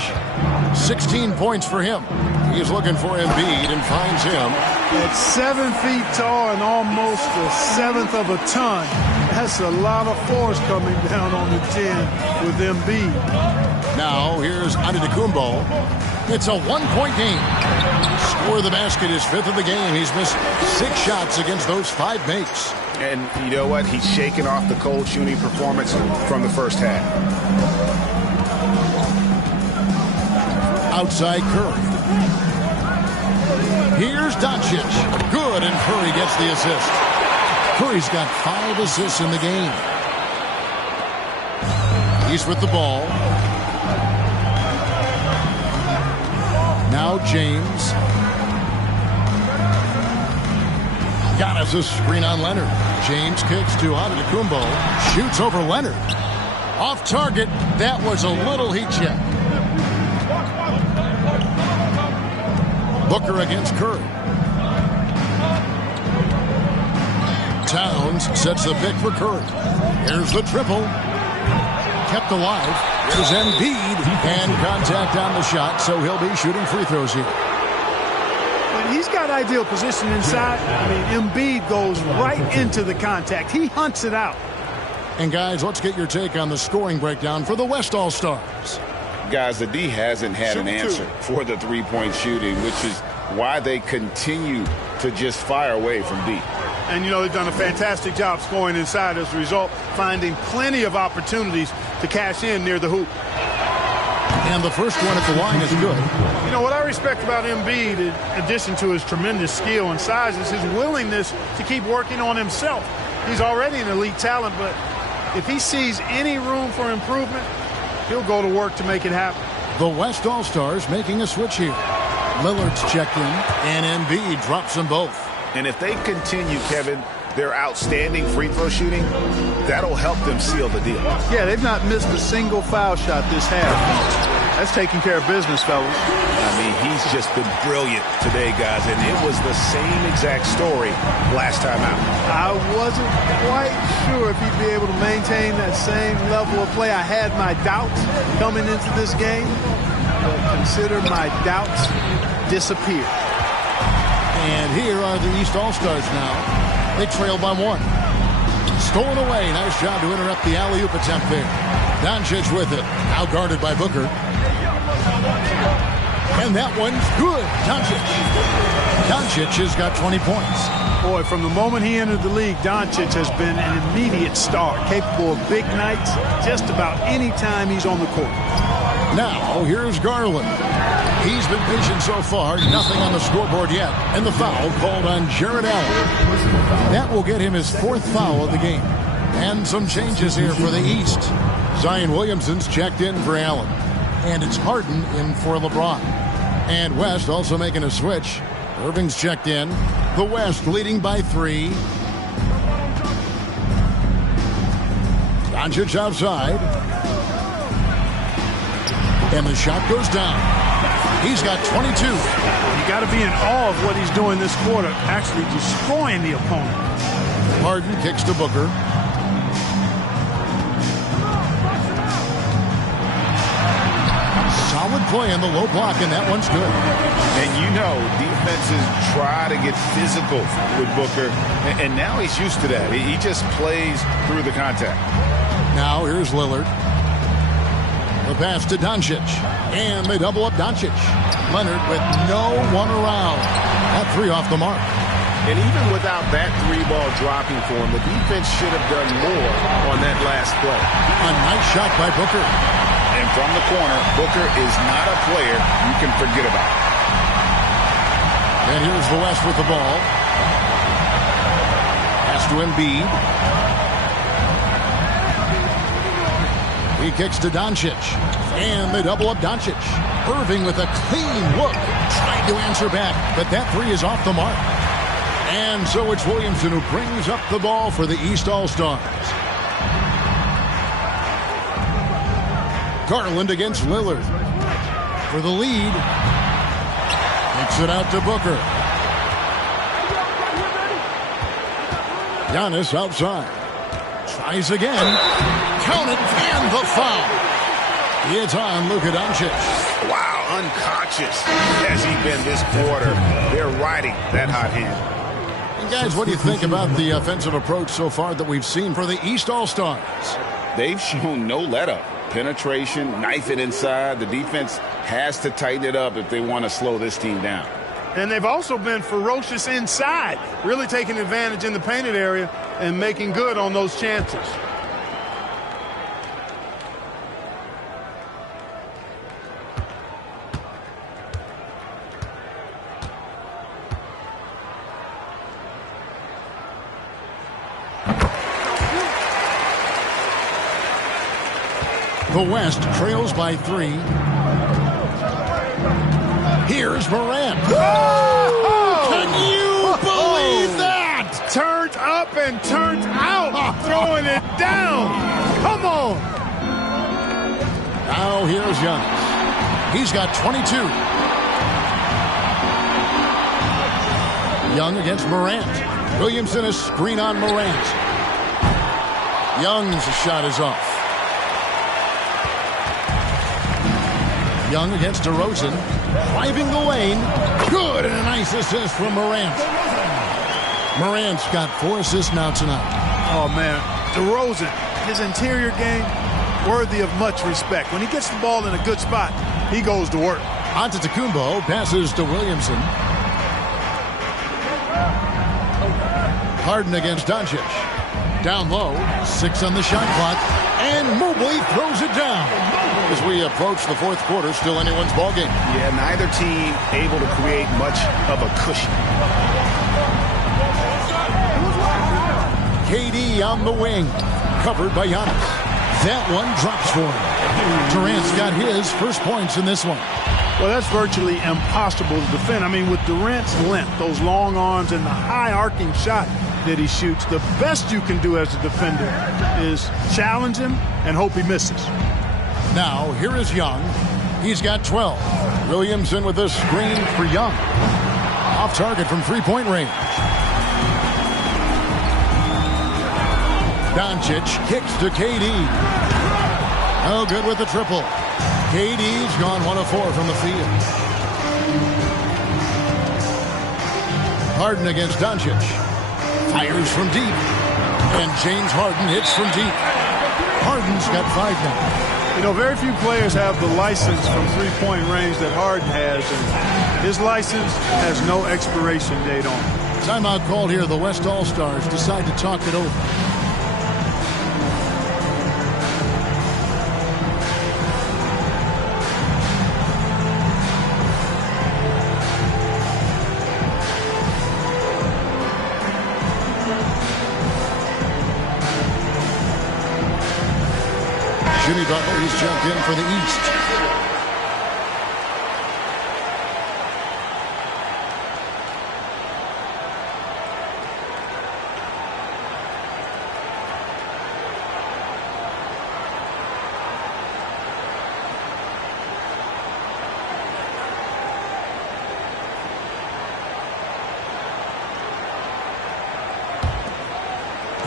16 points for him. He's looking for Embiid and finds him. At 7 feet tall and almost a seventh of a ton, that's a lot of force coming down on the 10 with Embiid. Now here's Antetokounmpo. It's a 1-point game. Score of the basket is 5th of the game. He's missed 6 shots against those 5 makes. And you know what? He's shaking off the cold shooting performance from the first half. Outside Curry. Here's Doncic. Good, and Curry gets the assist. Curry's got 5 assists in the game. He's with the ball. Now James. Giannis a screen on Leonard. James kicks to Antetokounmpo. Shoots over Leonard. Off target. That was a little heat check. Booker against Curry. Towns sets the pick for Curry. Here's the triple. Kept alive. Here's Embiid. And contact on the shot, so he'll be shooting free throws here. And he's got ideal position inside. I mean, Embiid goes right into the contact. He hunts it out. And guys, let's get your take on the scoring breakdown for the West All-Stars. Guys, the D hasn't had an answer for the three-point shooting, which is why they continue to just fire away from deep. And, you know, they've done a fantastic job scoring inside as a result, finding plenty of opportunities to cash in near the hoop. And the first one at the line is good. You know, what I respect about Embiid, in addition to his tremendous skill and size, is his willingness to keep working on himself. He's already an elite talent, but if he sees any room for improvement, he'll go to work to make it happen. The West All-Stars making a switch here. Lillard's checked in, and Embiid drops them both. And if they continue, Kevin, their outstanding free throw shooting, that'll help them seal the deal. Yeah, they've not missed a single foul shot this half. That's taking care of business, fellas. I mean, he's just been brilliant today, guys, and it was the same exact story last time out. I wasn't quite sure if he'd be able to maintain that same level of play. I had my doubts coming into this game, but consider my doubts disappear. And here are the East All-Stars now. They trail by 1. Stolen away. Nice job to interrupt the alley-oop attempt there. Doncic with it. Now guarded by Booker. And that one's good. Doncic has got 20 points. Boy, from the moment he entered the league, Doncic has been an immediate star, capable of big nights just about any time he's on the court. Now, here's Garland. He's been patient so far, nothing on the scoreboard yet, and the foul called on Jarrett Allen. That will get him his 4th foul of the game. And some changes here for the East. Zion Williamson's checked in for Allen, and it's Harden in for LeBron. And West also making a switch. Irving's checked in. The West leading by 3. Doncic outside. And the shot goes down. He's got 22. You got to be in awe of what he's doing this quarter, actually destroying the opponent. Harden kicks to Booker. Solid play in the low block, and that one's good. And you know, defenses try to get physical with Booker, and now he's used to that. He just plays through the contact. Now here's Lillard. The pass to Doncic, and they double up Doncic. Leonard with no one around. That 3 off the mark. And even without that 3-ball dropping for him, the defense should have done more on that last play. A nice shot by Booker. And from the corner, Booker is not a player you can forget about. And here's the West with the ball. Pass to Embiid. He kicks to Doncic. And they double up Doncic. Irving with a clean look. Trying to answer back, but that 3 is off the mark. And so it's Williamson who brings up the ball for the East All-Stars. Garland against Lillard. For the lead. Kicks it out to Booker. Giannis outside. Tries again. Count it, and the foul. It's on Luka Doncic. Wow, unconscious has he been this quarter. They're riding that hot hand. And guys, what do you think about the offensive approach so far that we've seen for the East All-Stars? They've shown no let-up. Penetration, knife it inside. The defense has to tighten it up if they want to slow this team down. And they've also been ferocious inside, really taking advantage in the painted area and making good on those chances. The West trails by 3. Here's Morant. Oh! Can you believe that? Turned up and turned out, throwing it down. Come on. Now here's Giannis. He's got 22. Young against Morant. Williamson a screen on Morant. Young's shot is off. Young against DeRozan. Driving the lane. Good, and a nice assist from Morant. Morant's got 4 assists now tonight. Oh, man. DeRozan, his interior game, worthy of much respect. When he gets the ball in a good spot, he goes to work. Antetokounmpo passes to Williamson. Harden against Doncic. Down low, 6 on the shot clock, and Mobley throws it down. As we approach the 4th quarter, still anyone's ballgame. Yeah, neither team able to create much of a cushion. KD on the wing, covered by Giannis. That one drops for him. Durant's got his first points in this one. Well, that's virtually impossible to defend. I mean, with Durant's length, those long arms, and the high arcing shot that he shoots, the best you can do as a defender is challenge him and hope he misses. Now, here is Young. He's got 12. Williamson with a screen for Young. Off target from three-point range. Doncic kicks to KD. No good with the triple. KD's gone 1 of 4 from the field. Harden against Doncic. Fires from deep. And James Harden hits from deep. Harden's got 5 now. You know, very few players have the license from three-point range that Harden has, and his license has no expiration date on it. Timeout called here. The West All-Stars decide to talk it over. Jimmy Butler, he's checked in for the East.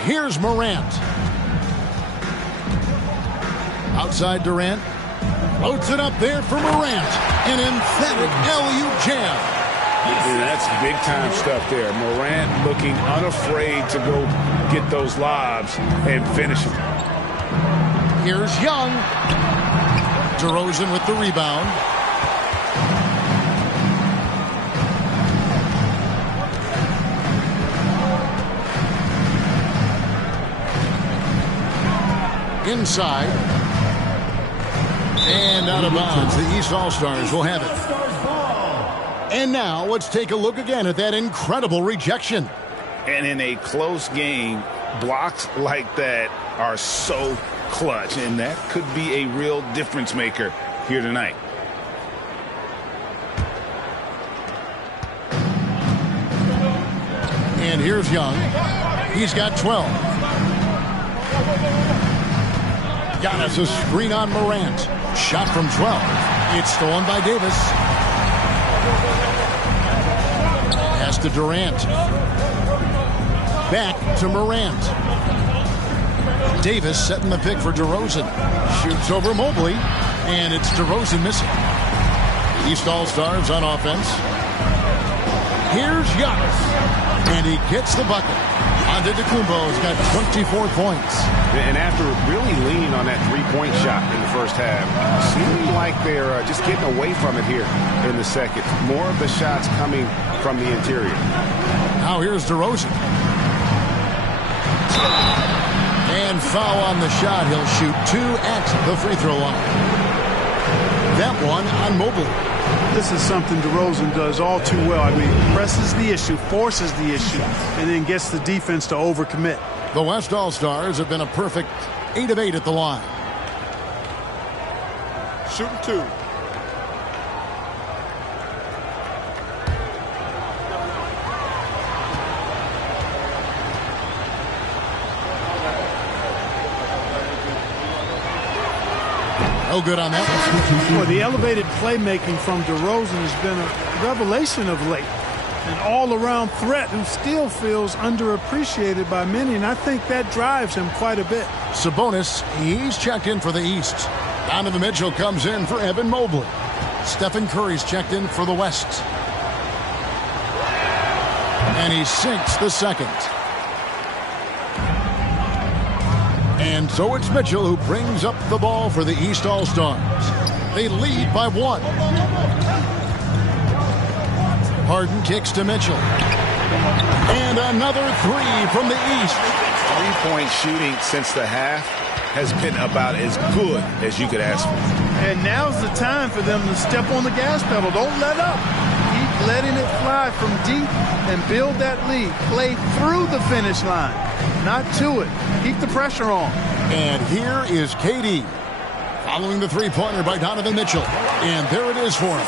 Here's Morant. Outside Durant. Floats it up there for Morant. An emphatic alley-oop jam. And that's big-time stuff there. Morant looking unafraid to go get those lobs and finish them. Here's Young. DeRozan with the rebound. Inside. And out of bounds. The East All-Stars will have it. And now let's take a look again at that incredible rejection. And in a close game, blocks like that are so clutch. And that could be a real difference maker here tonight. And here's Young. He's got 12. Giannis a screen on Morant. Shot from 12. It's stolen by Davis. Pass to Durant. Back to Morant. Davis setting the pick for DeRozan. Shoots over Mobley. And it's DeRozan missing. The East All-Stars on offense. Here's Giannis. And he gets the bucket. Antetokounmpo's got 24 points. And after really leaning on that three-point shot in the first half, seeming like they're just getting away from it here in the second. More of the shots coming from the interior. Now here's DeRozan. And foul on the shot. He'll shoot 2 at the free throw line. That one on Mobley. This is something DeRozan does all too well. I mean, presses the issue, forces the issue, and then gets the defense to overcommit. The West All-Stars have been a perfect 8 of 8 at the line. Shooting 2. No good on that one. Well, the elevated playmaking from DeRozan has been a revelation of late. An all-around threat who still feels underappreciated by many, and I think that drives him quite a bit. Sabonis, he's checked in for the East. Donovan Mitchell comes in for Evan Mobley. Stephen Curry's checked in for the West. And he sinks the second. And so it's Mitchell who brings up the ball for the East All-Stars. They lead by 1. Harden kicks to Mitchell. And another 3 from the East. Three-point shooting since the half has been about as good as you could ask for. And now's the time for them to step on the gas pedal. Don't let up. Keep letting it fly from deep and build that lead. Play through the finish line, not to it. Keep the pressure on. And here is KD. Following the three-pointer by Donovan Mitchell. And there it is for him.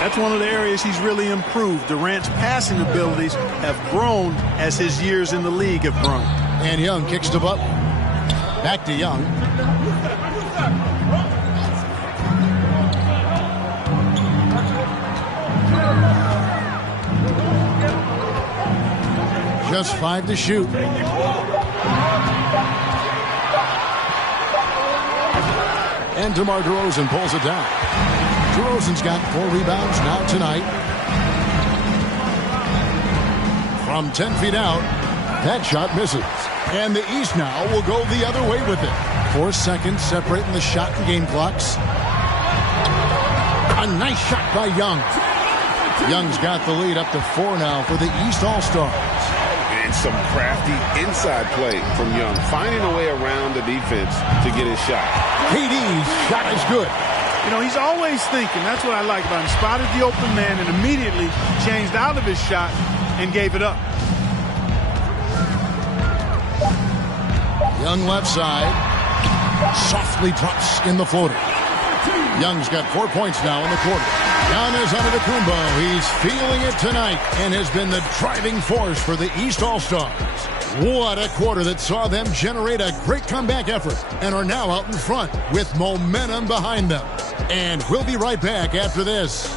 That's one of the areas he's really improved. Durant's passing abilities have grown as his years in the league have grown. And Young kicks to Butler. Back to Young. Just 5 to shoot. And DeMar DeRozan pulls it down. DeRozan's got 4 rebounds now tonight. From 10 feet out, that shot misses. And the East now will go the other way with it. 4 seconds separating the shot and game clocks. A nice shot by Young. Young's got the lead up to 4 now for the East All-Stars. And some crafty inside play from Young, finding a way around the defense to get his shot. KD's shot is good. You know, he's always thinking. That's what I like about him. Spotted the open man and immediately changed out of his shot and gave it up. Young left side. Softly drops in the floater. Young's got 4 points now in the quarter. Giannis Antetokounmpo, he's feeling it tonight and has been the driving force for the East All-Stars. What a quarter that saw them generate a great comeback effort and are now out in front with momentum behind them. And we'll be right back after this.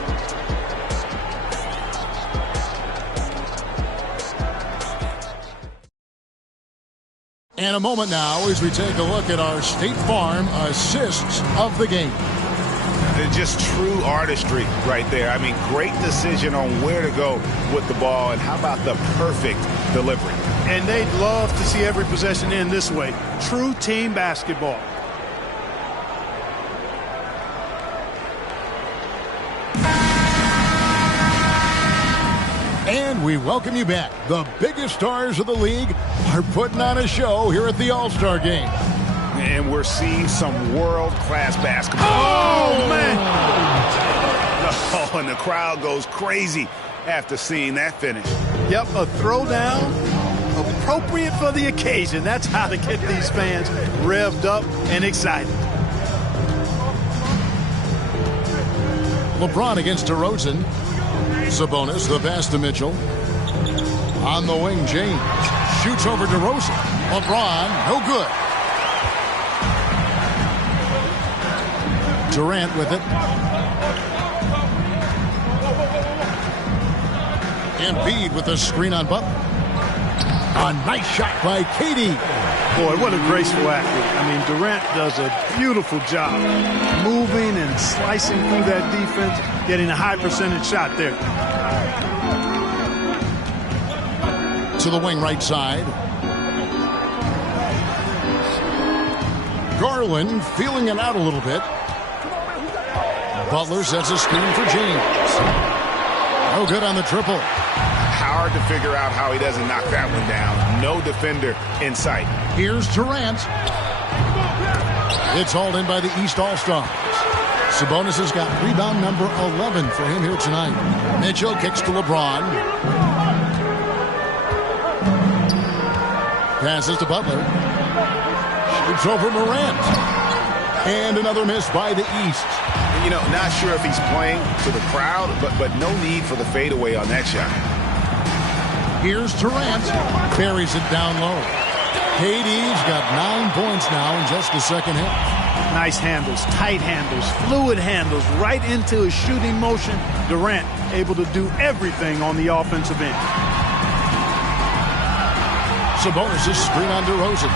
And a moment now as we take a look at our State Farm assists of the game. Just true artistry right there. I mean, great decision on where to go with the ball, and how about the perfect delivery. And they'd love to see every possession end this way. True team basketball. And we welcome you back. The biggest stars of the league are putting on a show here at the All-Star Game. And we're seeing some world-class basketball. Oh, man! Oh, and the crowd goes crazy after seeing that finish. Yep, a throwdown appropriate for the occasion. That's how to get these fans revved up and excited. LeBron against DeRozan. Sabonis, the pass to Mitchell. On the wing, James. Shoots over DeRozan. LeBron, no good. Durant with it. Embiid with a screen on Butler. A nice shot by KD. Boy, what a graceful athlete. I mean, Durant does a beautiful job moving and slicing through that defense, getting a high percentage shot there. To the wing right side. Garland feeling it out a little bit. Butler sets a screen for James. No good on the triple. Hard to figure out how he doesn't knock that one down. No defender in sight. Here's Durant. It's hauled in by the East All-Stars. Sabonis has got rebound number 11 for him here tonight. Mitchell kicks to LeBron. Passes to Butler. Shoots over Morant. And another miss by the East. You know, not sure if he's playing to the crowd, but no need for the fadeaway on that shot. Here's Durant. Buries it down low. KD's got 9 points now in just the second half. Nice handles, tight handles, fluid handles, right into his shooting motion. Durant able to do everything on the offensive end. Sabonis' screen on DeRozan.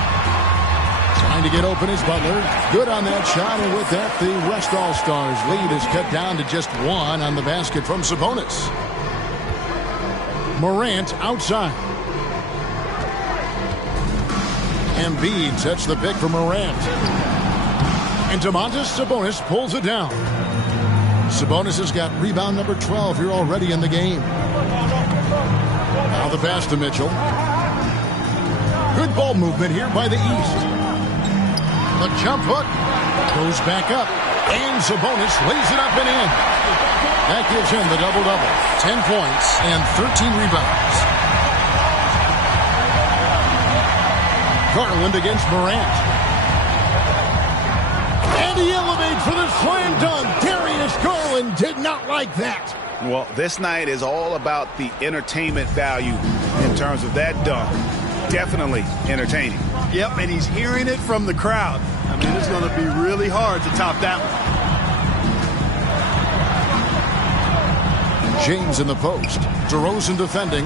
Trying to get open is Butler. Good on that shot, and with that, the West All-Stars lead is cut down to just 1 on the basket from Sabonis. Morant outside. Embiid sets the pick for Morant. And Domantas Sabonis pulls it down. Sabonis has got rebound number 12 here already in the game. Now the pass to Mitchell. Good ball movement here by the East. The jump hook goes back up. And Sabonis lays it up and in. That gives him the double-double. 10 points and 13 rebounds. Garland against Morant. And he elevates for the slam dunk. Darius Garland did not like that. Well, this night is all about the entertainment value in terms of that dunk. Definitely entertaining. Yep, and he's hearing it from the crowd. I mean, it's going to be really hard to top that one. James in the post. DeRozan defending.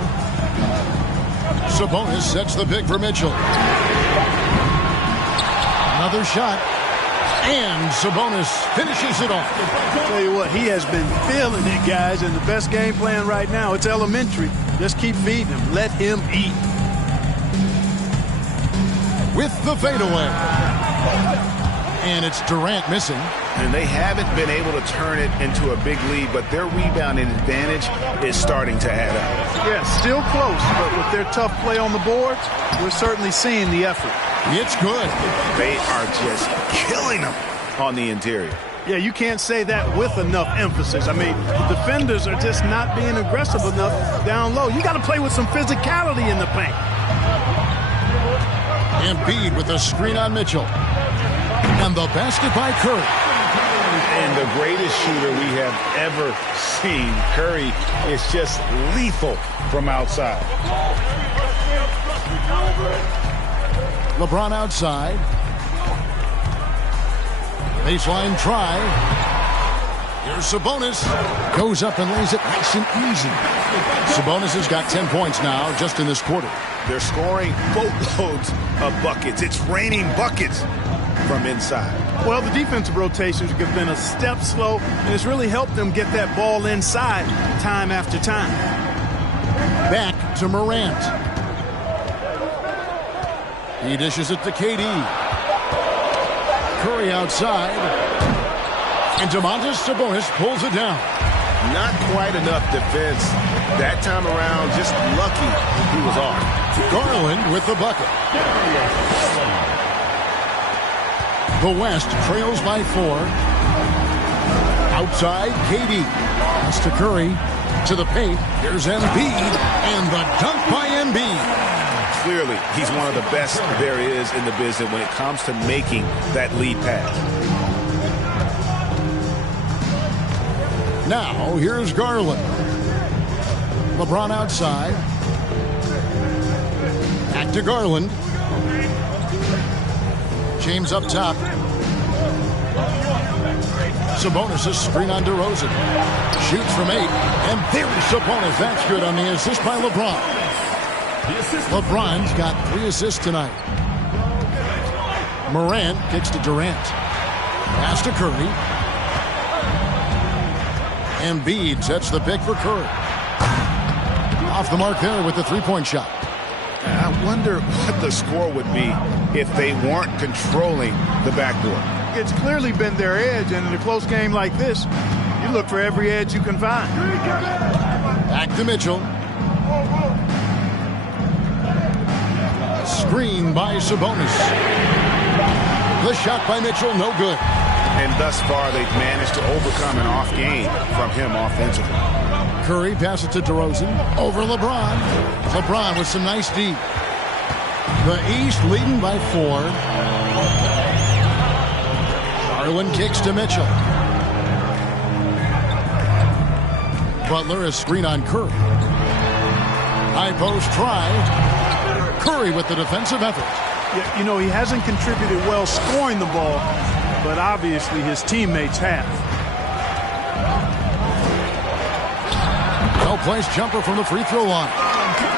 Sabonis sets the pick for Mitchell. Another shot. And Sabonis finishes it off. I'll tell you what, he has been feeling it, guys, and the best game plan right now, it's elementary. Just keep feeding him. Let him eat. With the fadeaway. And it's Durant missing. And they haven't been able to turn it into a big lead, but their rebounding advantage is starting to add up. Yeah, still close, but with their tough play on the boards, we're certainly seeing the effort. It's good. They are just killing them on the interior. Yeah, you can't say that with enough emphasis. I mean, the defenders are just not being aggressive enough down low. You got to play with some physicality in the paint. Embiid with a screen on Mitchell. And the basket by Curry. And the greatest shooter we have ever seen. Curry is just lethal from outside. LeBron outside. Baseline try. Here's Sabonis. Goes up and lays it nice and easy. Sabonis has got 10 points now just in this quarter. They're scoring boatloads of buckets. It's raining buckets from inside. Well, the defensive rotations have been a step slow, and it's really helped them get that ball inside time after time. Back to Morant. He dishes it to KD. Curry outside. And Domantas Sabonis pulls it down. Not quite enough defense that time around. Just lucky he was off. Garland with the bucket. The West trails by 4. Outside, KD. Pass to Curry. To the paint. Here's Embiid. And the dunk by Embiid. Clearly, he's one of the best there is in the business when it comes to making that lead pass. Now, here's Garland. LeBron outside. Back to Garland. James up top. Sabonis' screen on DeRozan. Shoots from 8. And there's Sabonis. That's good on the assist by LeBron. LeBron's got 3 assists tonight. Morant kicks to Durant. Pass to Curry. Embiid sets the pick for Curry. Off the mark there with the three-point shot. I wonder what the score would be if they weren't controlling the backboard. It's clearly been their edge, and in a close game like this, you look for every edge you can find. Back to Mitchell. Screen by Sabonis. The shot by Mitchell, no good. And thus far, they've managed to overcome an off game from him offensively. Curry passes to DeRozan. Over LeBron. LeBron with some nice D. The East leading by 4. Garland kicks to Mitchell. Butler is screen on Curry. High post try. Curry with the defensive effort. Yeah, you know, he hasn't contributed well scoring the ball, but obviously his teammates have. Well-placed jumper from the free throw line.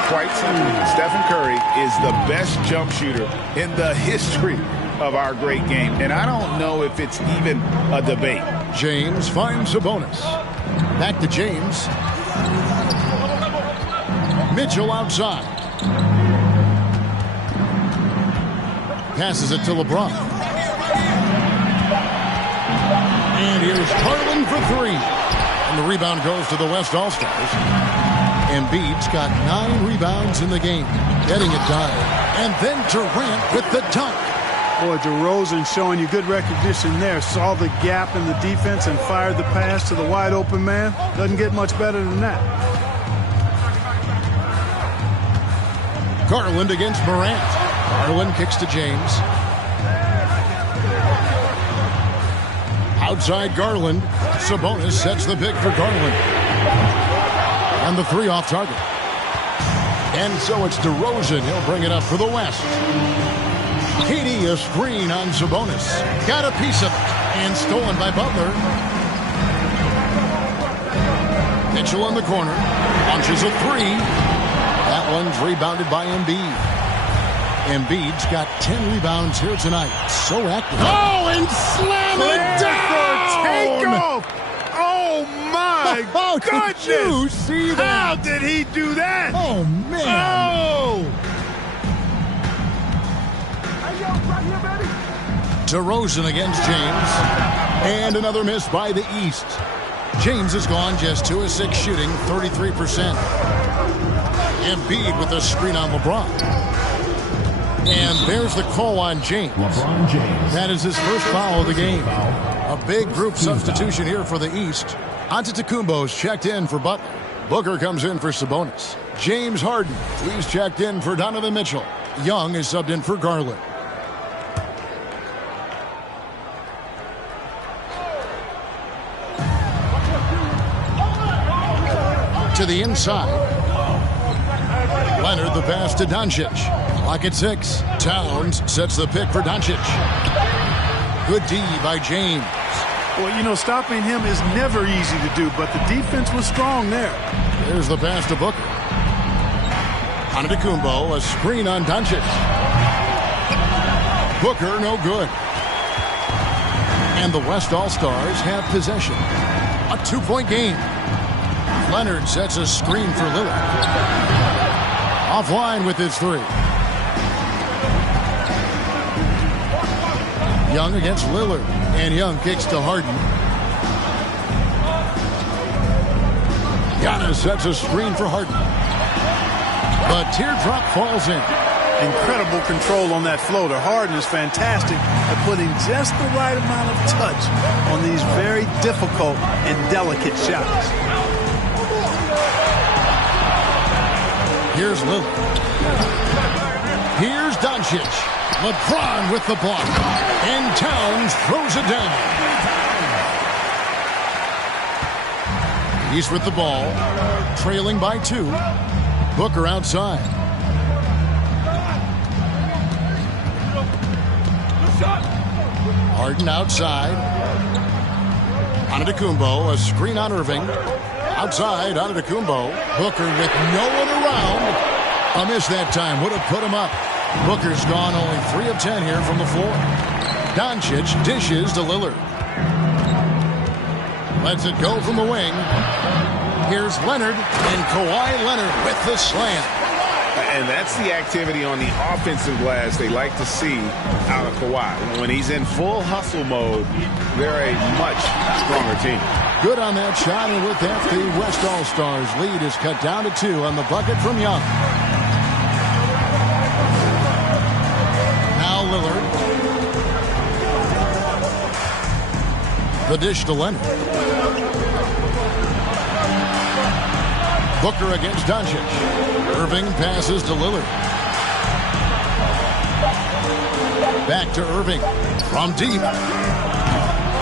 Quite simply, Stephen Curry is the best jump shooter in the history of our great game. And I don't know if it's even a debate. James finds Sabonis. Back to James. Mitchell outside. Passes it to LeBron. And here's Garland for 3. And the rebound goes to the West All-Stars. Embiid's got 9 rebounds in the game. Getting it done. And then Durant with the dunk. Boy, DeRozan showing you good recognition there. Saw the gap in the defense and fired the pass to the wide open man. Doesn't get much better than that. Garland against Morant. Garland kicks to James. Outside Garland. Sabonis sets the pick for Garland. And the 3 off target. And so it's DeRozan. He'll bring it up for the West. KD a screen on Sabonis. Got a piece of it. And stolen by Butler. Mitchell in the corner. Launches a 3. That one's rebounded by Embiid. Embiid's got 10 rebounds here tonight. So active. Oh, and slam it down! Takeoff! Oh, my goodness! Did you see that? How did he do that? Oh, man. Oh! DeRozan against James. And another miss by the East. James has gone just 2 of 6 shooting, 33%. Embiid with a screen on LeBron. And there's the call on James. LeBron James. That is his first foul of the game. A big group substitution here for the East. Antetokounmpo's checked in for Butler. Booker comes in for Sabonis. James Harden, he's checked in for Donovan Mitchell. Young is subbed in for Garland. To the inside. Leonard the pass to Doncic. Clock at 6. Towns sets the pick for Doncic. Good D by James. Well, you know, stopping him is never easy to do, but the defense was strong there. There's the pass to Booker. Antetokounmpo, a screen on Doncic. Booker, no good. And the West All-Stars have possession. A 2-point game. Leonard sets a screen for Lillard. Offline with his 3. Young against Lillard. And Young kicks to Harden. Giannis sets a screen for Harden. The teardrop falls in. Incredible control on that floater. Harden is fantastic at putting just the right amount of touch on these very difficult and delicate shots. Here's Lillard. Here's Doncic. LeBron with the block. And Towns throws it down. East with the ball. Trailing by 2. Booker outside. Harden outside. Antetokounmpo, a screen on Irving. Outside, Antetokounmpo. Booker with no one around. A miss that time. Would have put him up. Booker's gone only 3 of 10 here from the floor. Doncic dishes to Lillard. Lets it go from the wing. Here's Leonard, and Kawhi Leonard with the slam. And that's the activity on the offensive glass they like to see out of Kawhi. When he's in full hustle mode, they're a much stronger team. Good on that shot, and with that, the West All-Stars lead is cut down to 2 on the bucket from Young. Now Lillard. The dish to Leonard. Booker against Doncic. Irving passes to Lillard. Back to Irving. From deep.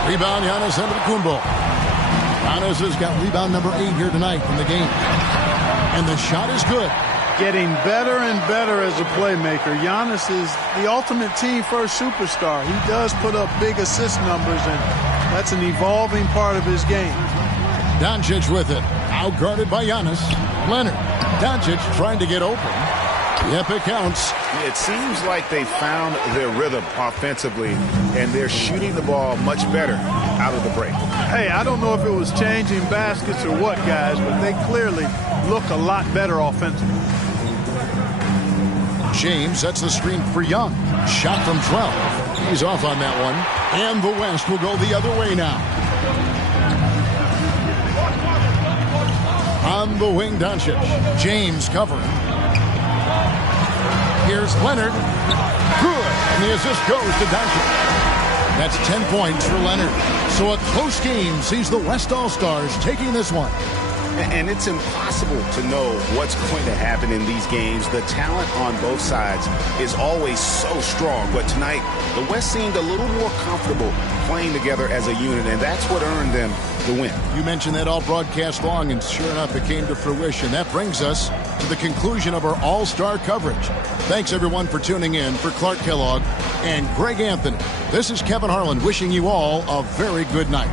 Rebound, Giannis Antetokounmpo. Giannis has got rebound number 8 here tonight in the game. And the shot is good. Getting better and better as a playmaker. Giannis is the ultimate team-first superstar. He does put up big assist numbers, and that's an evolving part of his game. Doncic with it. Outguarded by Giannis. Leonard. Doncic trying to get open. Yep, it counts. It seems like they found their rhythm offensively, and they're shooting the ball much better out of the break. Hey, I don't know if it was changing baskets or what, guys, but they clearly look a lot better offensively. James sets the screen for Young. Shot from 12. He's off on that one. And the West will go the other way now. On the wing, Doncic. James covering. Here's Leonard. Good. And the assist goes to Doncic. That's 10 points for Leonard. So a close game sees the West All-Stars taking this one. And it's impossible to know what's going to happen in these games. The talent on both sides is always so strong. But tonight, the West seemed a little more comfortable playing together as a unit, and that's what earned them the win. You mentioned that all broadcast long, and sure enough, it came to fruition. That brings us to the conclusion of our all-star coverage. Thanks, everyone, for tuning in. For Clark Kellogg and Greg Anthony, this is Kevin Harlan wishing you all a very good night.